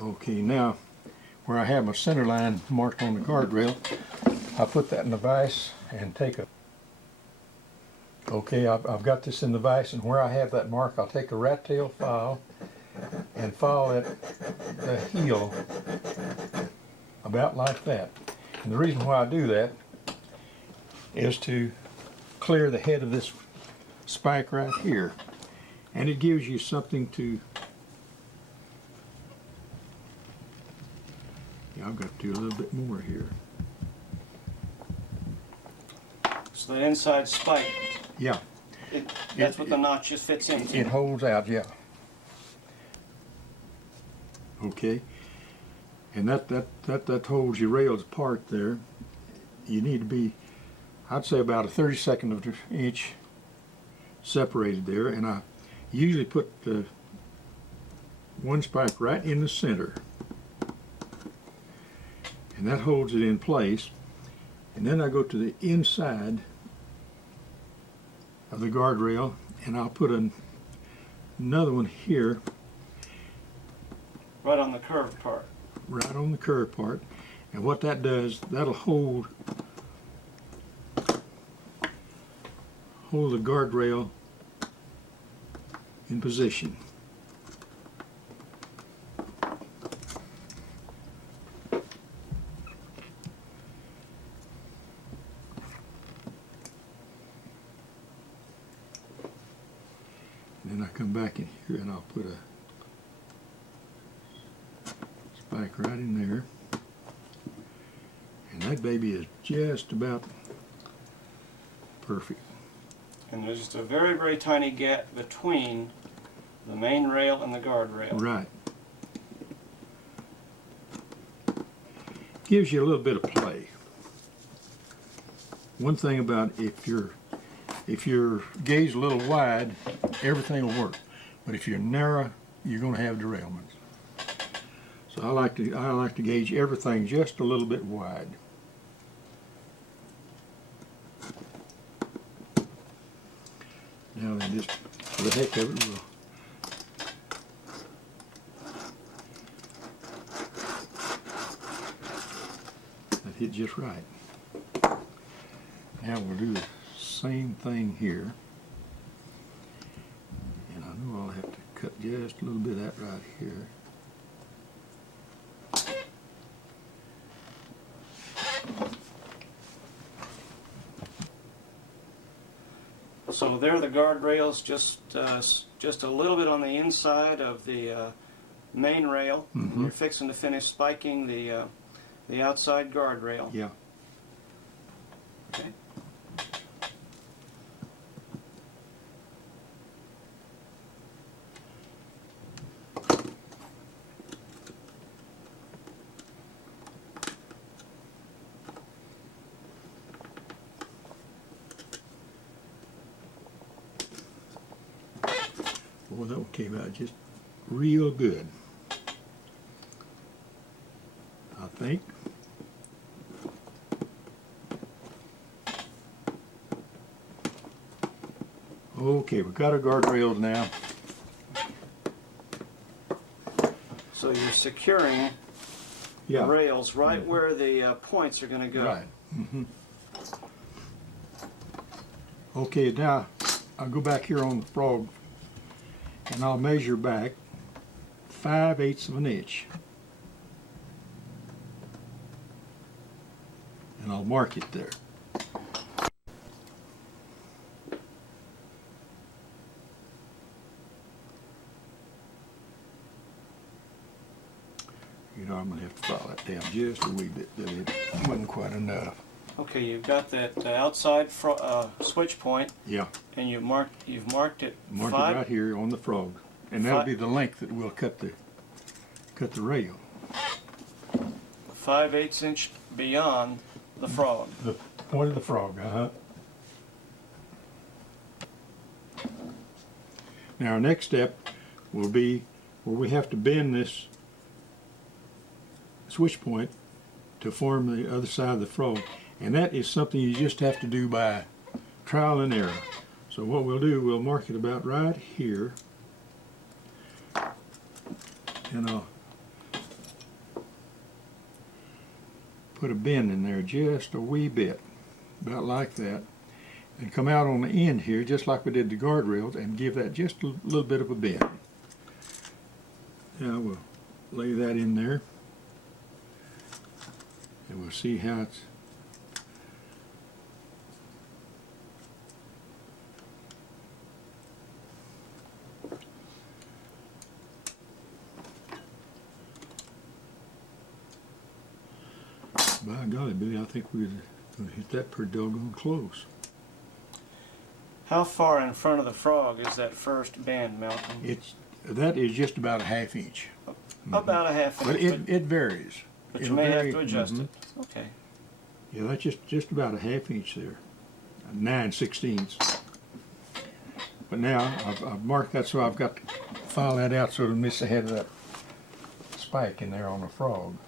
Okay, now where I have my center line marked on the guardrail, I put that in the vise and take a. Okay, I've got this in the vise, and where I have that mark, I'll take a rat tail file and file it the heel about like that. And the reason why I do that is to clear the head of this spike right here, and it gives you something to. Yeah, I've got to do a little bit more here. So the inside spike, Yeah, that's what the notch just fits into. it holds out. Yeah. Okay, and that holds your rails apart there. You need to be, I'd say, about a 32nd of an inch separated there, and I usually put one spike right in the center, and that holds it in place. And then I go to the inside of the guardrail, and I'll put another one here, Right on the curved part. right on the curved part. And what that does, that'll hold the guardrail in position. And then I come back in here and I'll put a spike right in there. And that baby is just about perfect. And there's just a very, very tiny gap between the main rail and the guardrail. Right. Gives you a little bit of play. One thing about if your gauge a little wide, everything will work. But if you're narrow, you're going to have derailments. So I like to gauge everything just a little bit wide. Now then, just for the heck of it, we'll that hit just right. Now we'll do the same thing here. And I know I'll have to cut just a little bit of that right here. So there, the guardrail's just a little bit on the inside of the main rail. Mhm. You're fixing to finish spiking the outside guardrail. Yeah. Okay. Boy, that one came out just real good, I think. Okay, we've got our guardrails now. So you're securing Yeah. the rails right where the points are going to go. Right. Mm-hmm. Okay, now I'll go back here on the frog and I'll measure back 5/8 of an inch. And I'll mark it there. You know, I'm going to have to file that down just a wee bit. That it wasn't quite enough. Okay, you've got that outside switch point, Yeah, and you've marked it mark five, it right here on the frog. And that'll Fi- be the length that we'll cut the rail. 5/8 inch beyond the frog. The point of the frog, Now our next step will be where we have to bend this switch point to form the other side of the frog. And that is something you just have to do by trial and error. So what we'll do, we'll mark it about right here. And I'll put a bend in there just a wee bit, about like that. And come out on the end here, just like we did the guardrails, and give that just a little bit of a bend. Now we'll lay that in there. And we'll see how it's. By golly, Billy, I think we're going to hit that pretty doggone close. How far in front of the frog is that first bend, Malcolm? That is just about a ½ inch. About a ½ But inch. it varies. But you It'll may vary. have to adjust it. Okay. Yeah, that's just about a ½ inch there. 9/16. But now I've marked that, so I've got to file that out so it'll miss the head of that spike in there on the frog.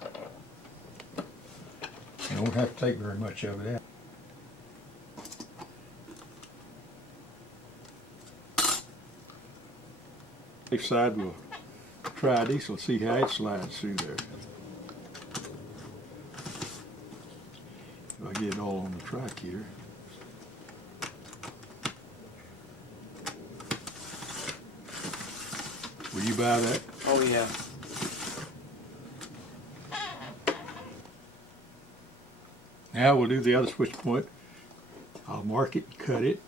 You don't have to take very much of it out. This side we'll try diesel, see how it slides through there. If I get it all on the track here. Will you buy that? Oh, yeah. Now we'll do the other switch point. I'll mark it, cut it.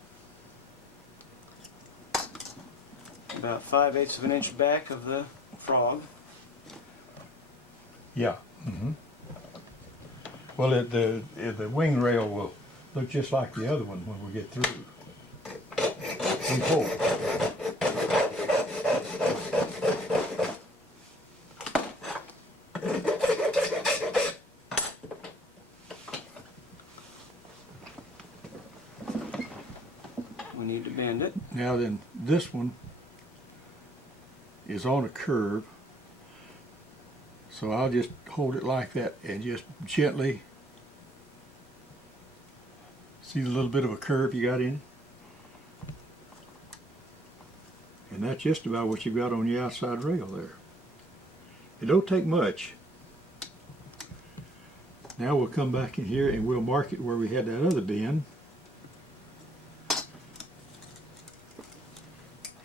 About 5/8 of an inch back of the frog. Yeah. Well, the wing rail will look just like the other one when we get through. We hope. We need to bend it. Now then, this one is on a curve, so I'll just hold it like that and just gently see the little bit of a curve you got in it. And that's just about what you've got on the outside rail there. It don't take much. Now we'll come back in here and we'll mark it where we had that other bend.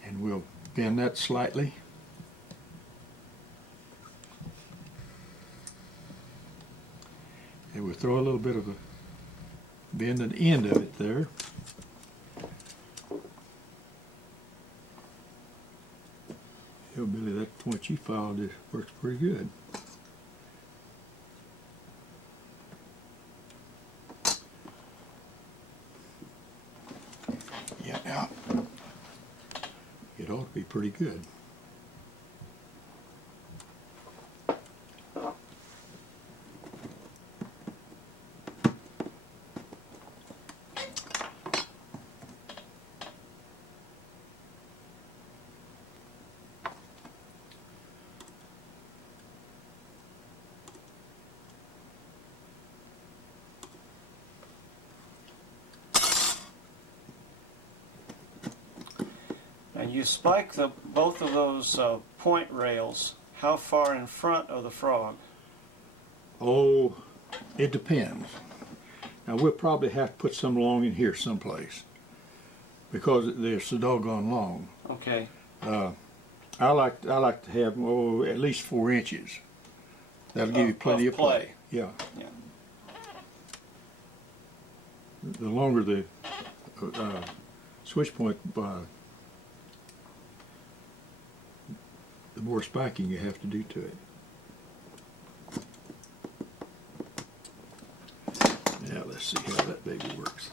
And we'll bend that slightly. And we'll throw a little bit of a bend at the end of it there. Yo, Billy, that point you filed is, works pretty good. Yeah, now it ought to be pretty good. And you spike both of those point rails how far in front of the frog? Oh, it depends. Now we'll probably have to put some along in here someplace because they're so doggone long. Okay. I like to have at least 4 inches. That'll give you plenty of play. Yeah. Yeah. The longer the switch point, the more spiking you have to do to it. Now let's see how that baby works.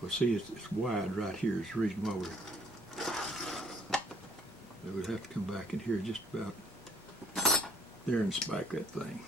Well, see, it's wide right here. Is the reason why we would have to come back in here just about there and spike that thing.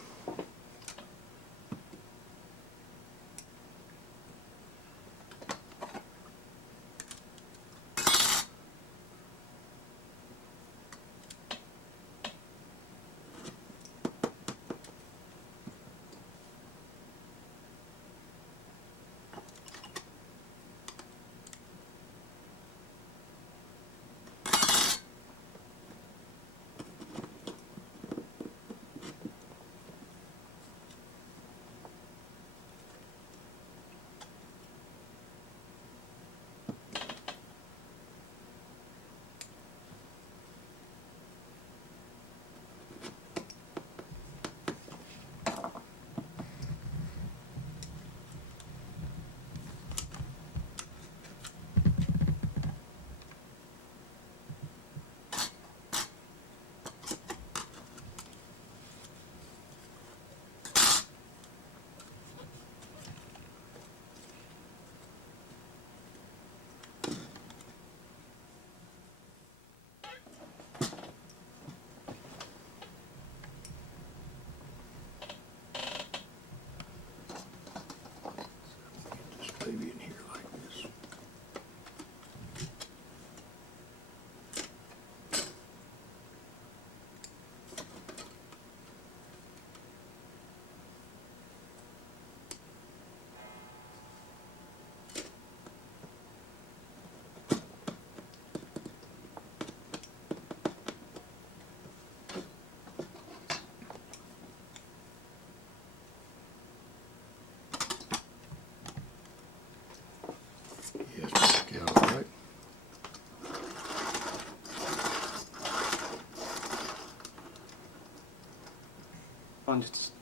on just,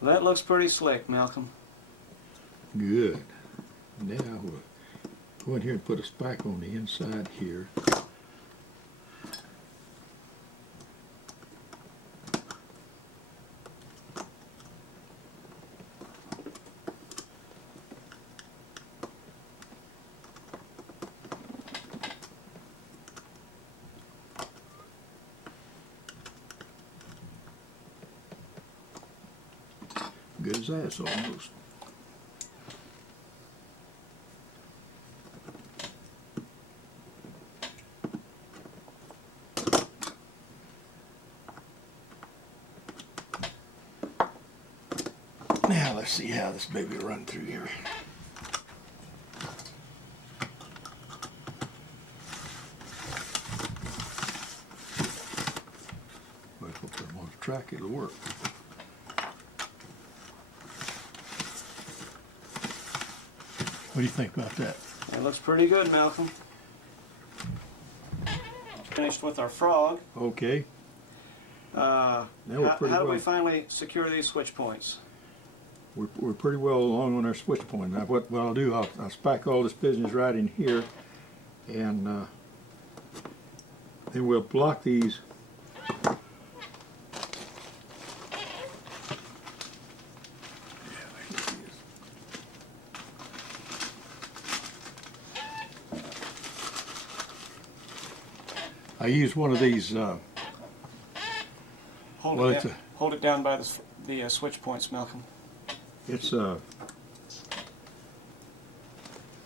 well, that looks pretty slick, Malcolm. Good. Now we'll go in here and put a spike on the inside here. Good as that, almost. Now let's see how this baby will run through here. But if I put them on the track, it'll work. What do you think about that? That looks pretty good, Malcolm. Finished with our frog. Okay. How we're pretty do we well. finally secure these switch points? We're pretty well along on our switch point. Now what I'll do, I'll spike all this business right in here, and then we'll block these. I use one of these, Hold, well, it, hold it down by the switch points, Malcolm. it's a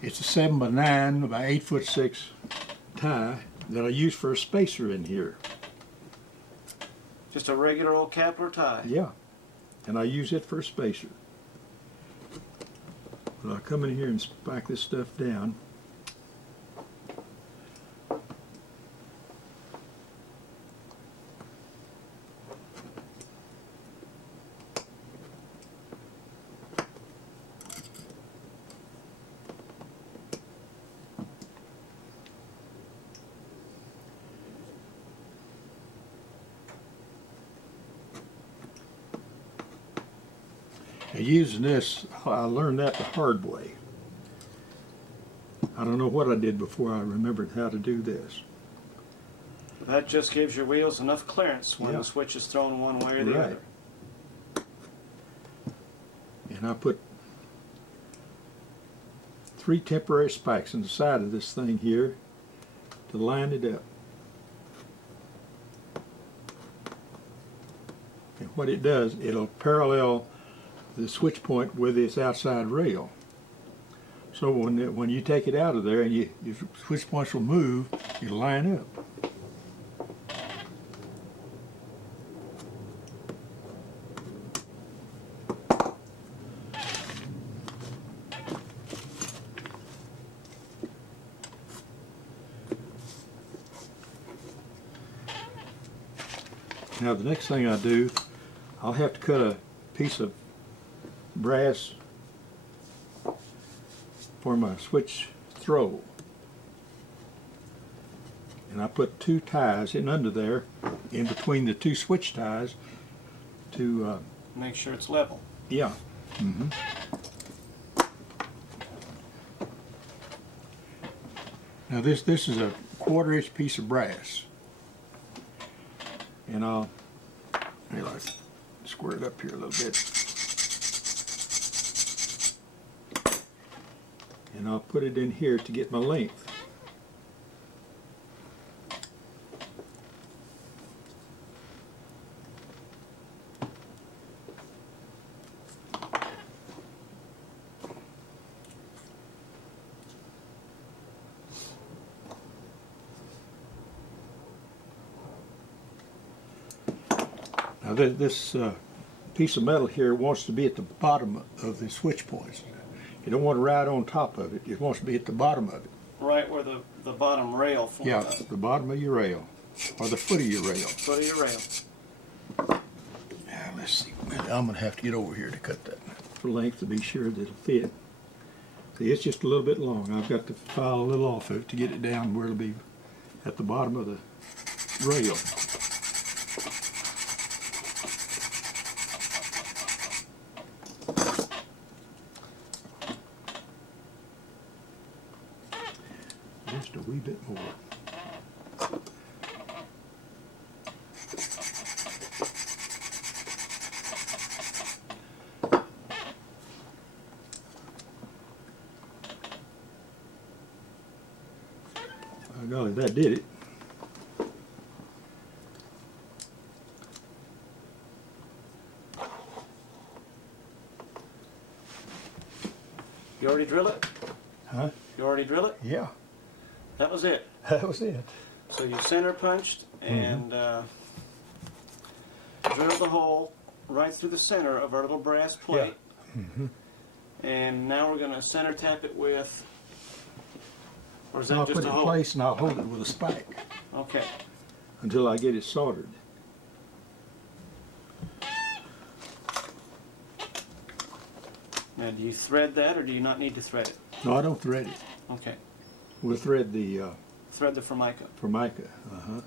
7x9 by 8'6" tie that I use for a spacer in here. Just a regular old Kepler tie. Yeah, and I use it for a spacer. But I'll come in here and spike this stuff down. Now, using this, I learned that the hard way. I don't know what I did before I remembered how to do this. That just gives your wheels enough clearance when Yeah. the switch is thrown one way or the Right. other. And I put 3 temporary spikes in the side of this thing here to line it up. And what it does, it'll parallel the switch point with its outside rail. So when you take it out of there and your switch points will move, it'll line up. Now the next thing I do, I'll have to cut a piece of brass for my switch throw. And I put 2 ties in under there, in between the 2 switch ties to, Make sure it's level. yeah. Now this is a 1/4" piece of brass. And I'll square it up here a little bit. And I'll put it in here to get my length. Now this piece of metal here wants to be at the bottom of the switch points. You don't want to ride on top of it. It wants to be at the bottom of it. Right where the bottom rail forms Yeah, up. the bottom of your rail, or the foot of your rail. Foot of your rail. Now let's see. I'm gonna have to get over here to cut that for length to be sure that it'll fit. See, it's just a little bit long. I've got to file a little off of it to get it down where it'll be at the bottom of the rail. Just a wee bit more. By golly, that did it. You already drill it? Huh? You already drill it? Yeah, That was it. that was it. So you center punched and drilled the hole right through the center of our little brass plate. And now we're going to center tap it with, or is that I'll just put it a in hole? place and I'll hold it with a spike Okay. until I get it soldered. Now do you thread that or do you not need to thread it? No, I don't thread it. Okay. We'll thread the Thread the formica. formica. Uh-huh.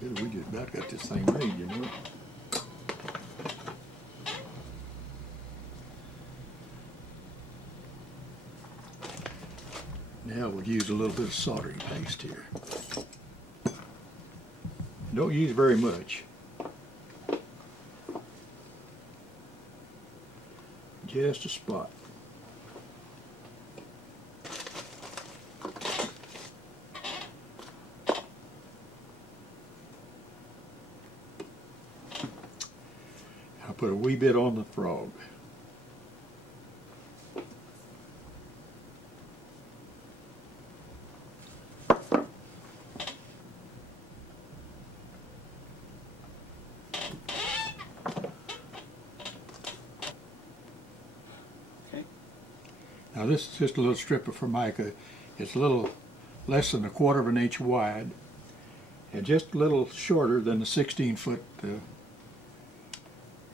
Good, we just about got this thing made, you know. Now we'll use a little bit of soldering paste here. Don't use very much. Just a spot. I'll put a wee bit on the frog. Okay. Now this is just a little strip of formica. It's a little less than 1/4 of an inch wide and just a little shorter than the 16-foot.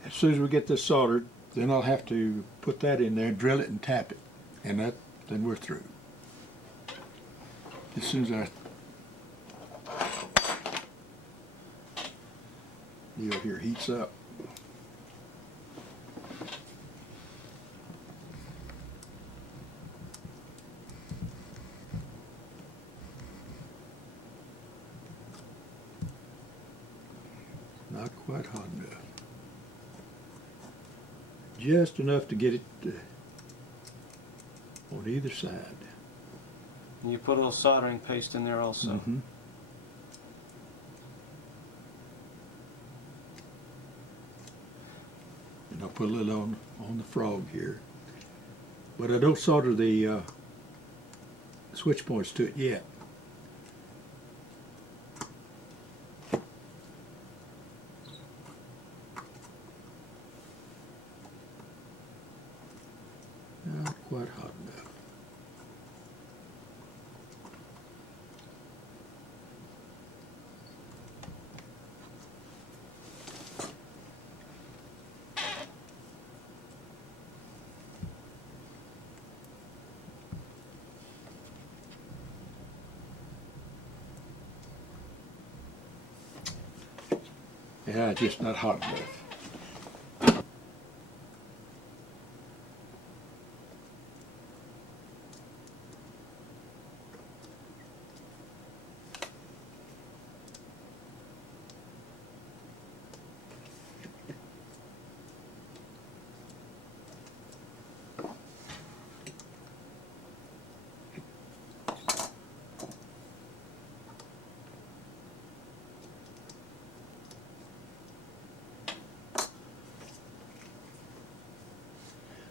As soon as we get this soldered, then I'll have to put that in there, drill it and tap it, and then we're through. As soon as deal here heats up. Not quite hot enough. Just enough to get it on either side. And you put a little soldering paste in there also. Mm-hmm. And I'll put a little on the frog here. But I don't solder the switch points to it yet. Not quite hot enough. Yeah, just not hot enough.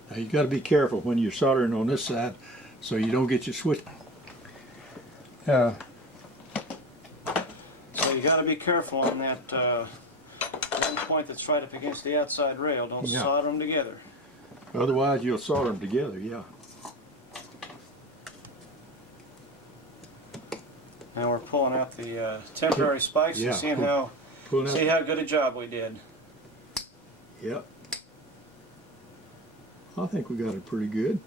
Now you got to be careful when you're soldering on this side so you don't get your switch. So you got to be careful on that one point that's right up against the outside rail. Don't Yeah. solder them together. Otherwise you'll solder them together, yeah. Now we're pulling out the temporary spikes Yeah, and seeing pull- how pulling out. See how good a job we did. Yep. I think we got it pretty good.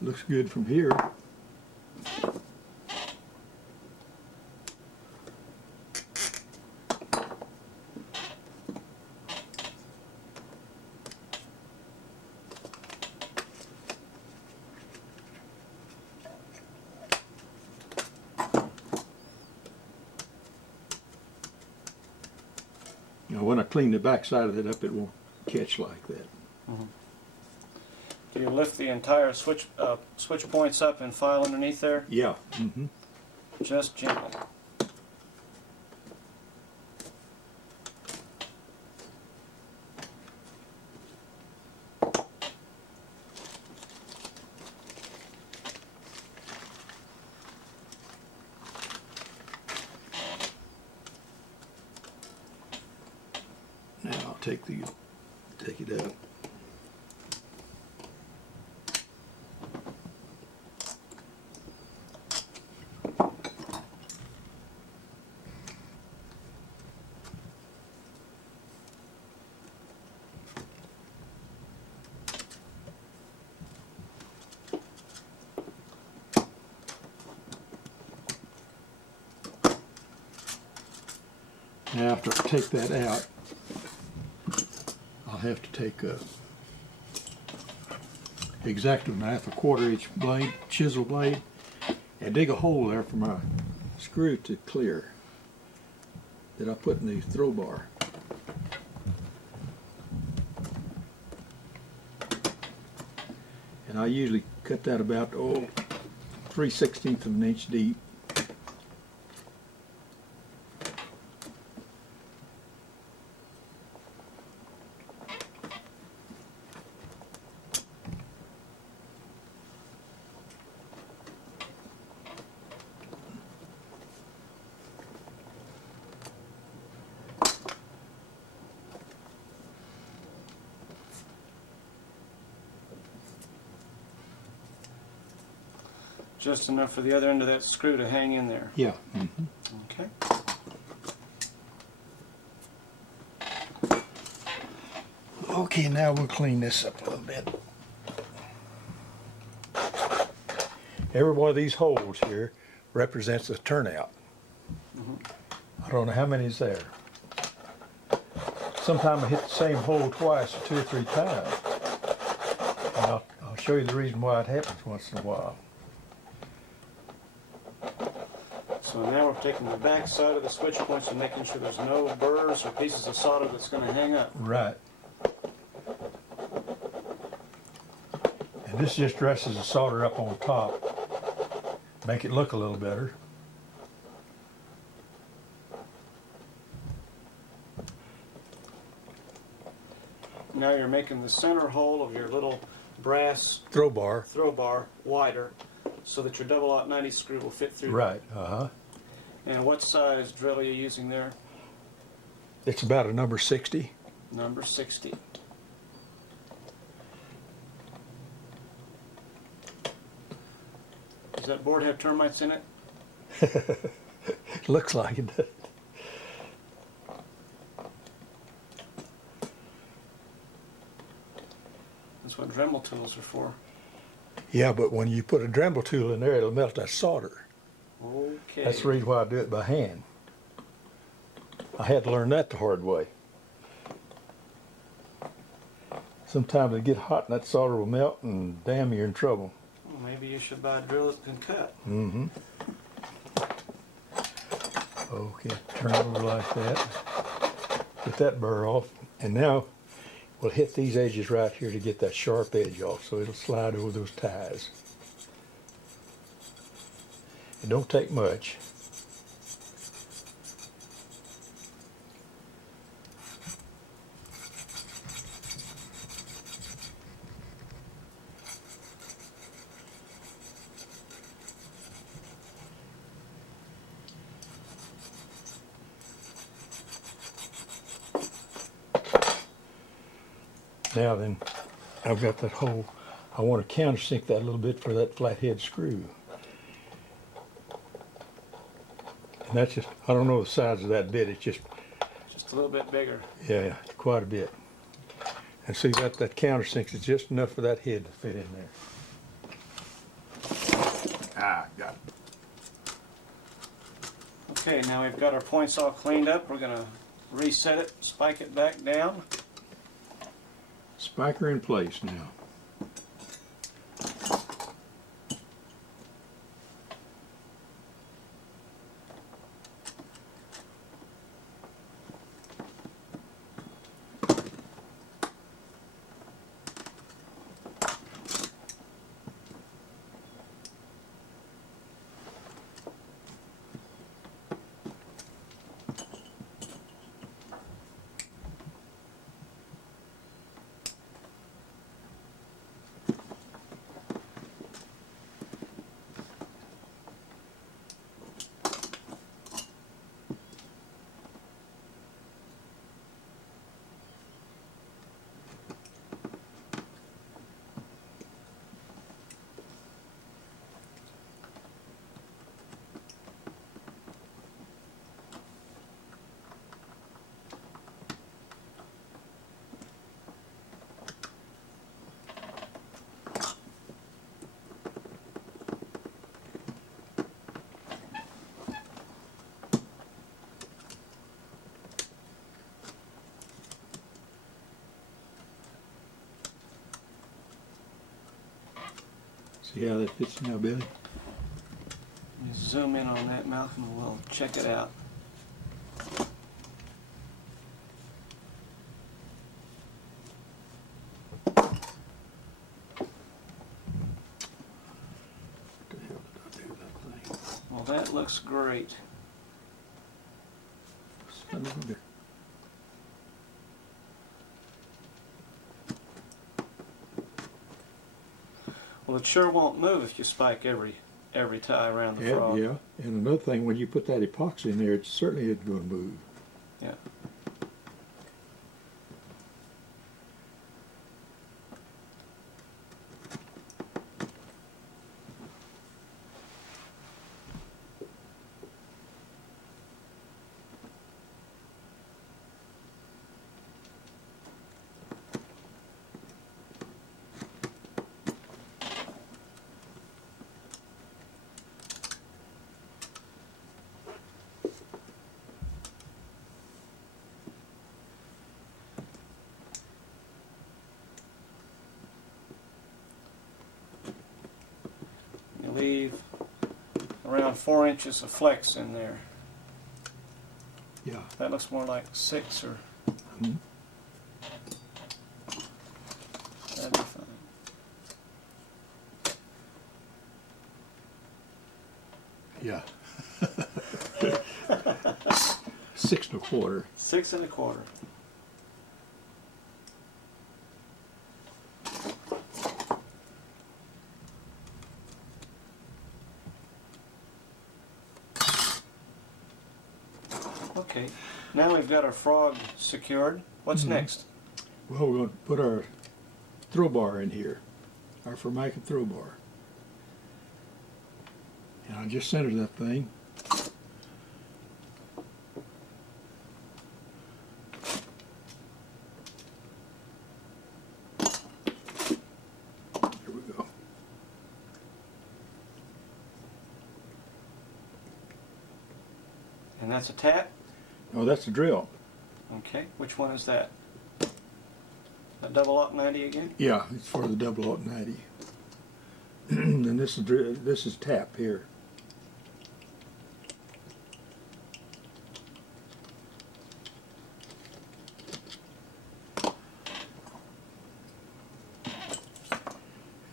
Looks good from here. Now when I clean the back side of it up, it won't catch like that. Do you lift the entire switch points up and file underneath there? Yeah. Mm-hmm. Just gentle. Now I'll take it out. Now after I take that out, I'll have to take a X-Acto knife, a 1/4 inch blade, chisel blade, and dig a hole there for my screw to clear that I put in the throw bar. And I usually cut that about 3/16 of an inch deep. Just enough for the other end of that screw to hang in there. Yeah. Mm-hmm. Okay. Okay, now we'll clean this up a little bit. Every one of these holes here represents a turnout. I don't know how many's there. Sometimes I hit the same hole twice or 2 or 3 times. And I'll show you the reason why it happens once in a while. So now we're taking the back side of the switch points and making sure there's no burrs or pieces of solder that's going to hang up. Right. And this just dresses the solder up on top. Make it look a little better. Now you're making the center hole of your little brass Throw bar. wider so that your double aught 90 screw will fit through. Right. Uh-huh. And what size drill are you using there? It's about a number 60. Number 60. Does that board have termites in it? Looks like it. That's what Dremel tools are for. Yeah, but when you put a Dremel tool in there, it'll melt that solder. Okay. That's the reason why I do it by hand. I had to learn that the hard way. Sometimes it get hot and that solder will melt and damn, you're in trouble. Well, maybe you should buy a drill that can cut. Mm-hmm. Okay, turn it over like that. Get that burr off. And now we'll hit these edges right here to get that sharp edge off so it'll slide over those ties. It don't take much. Now then, I've got that hole. I want to countersink that a little bit for that flathead screw. And that's just, I don't know the size of that bit, it's just, Just a little bit bigger. yeah, quite a bit. And see that countersink is just enough for that head to fit in there. Ah, got it. Okay, now we've got our points all cleaned up. We're going to reset it, spike it back down. Spiker in place now. See how that fits now, Billy? Zoom in on that, Malcolm, and we'll check it out. What the hell did I do with that thing? Well, that looks great. Son of a bitch. Well, it sure won't move if you spike every tie around the frog. Yeah, and another thing, when you put that epoxy in there, it certainly isn't going to move. Yeah. You leave around 4 inches of flex in there. Yeah. That looks more like 6 or... Mhm. That'd be fine. Yeah. 6 1/4. 6 1/4. Okay, now we've got our frog secured. What's next? Well, we're going to put our throw bar in here, our Formica throw bar. And I just centered that thing. Here we go. And that's a tap? Oh, that's the drill. Okay, which one is that? That double aught 90 again? Yeah, it's for the 0090. And this is tap here.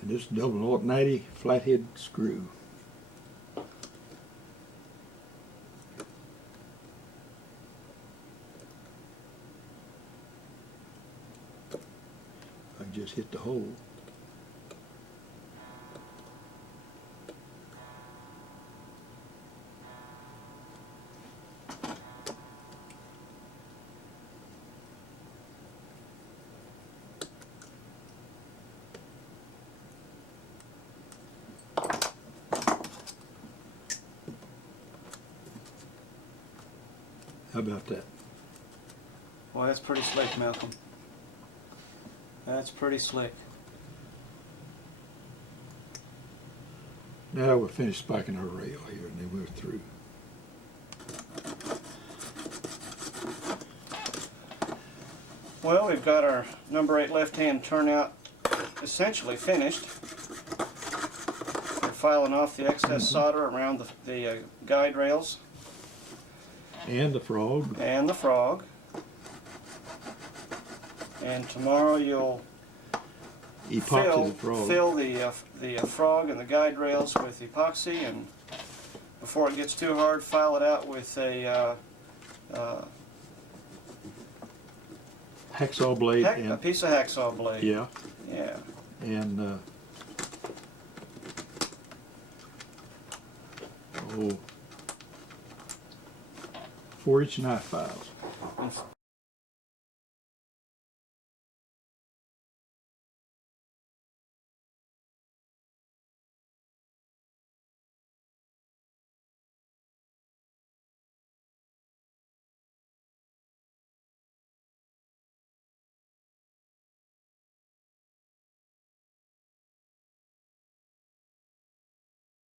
And this 0090 flathead screw. I just hit the hole. How about that? Well, that's pretty slick, Malcolm. That's pretty slick. Now we'll finish spiking our rail here and then we're through. Well, we've got our number 8 left-hand turnout essentially finished. We're filing off the excess solder around the guide rails And the frog. and the frog. And tomorrow you'll Epoxy the frog. fill the frog and the guide rails with epoxy, and before it gets too hard, file it out with a Hacksaw blade a and piece of hacksaw blade. yeah, Yeah. and 4-inch knife files. And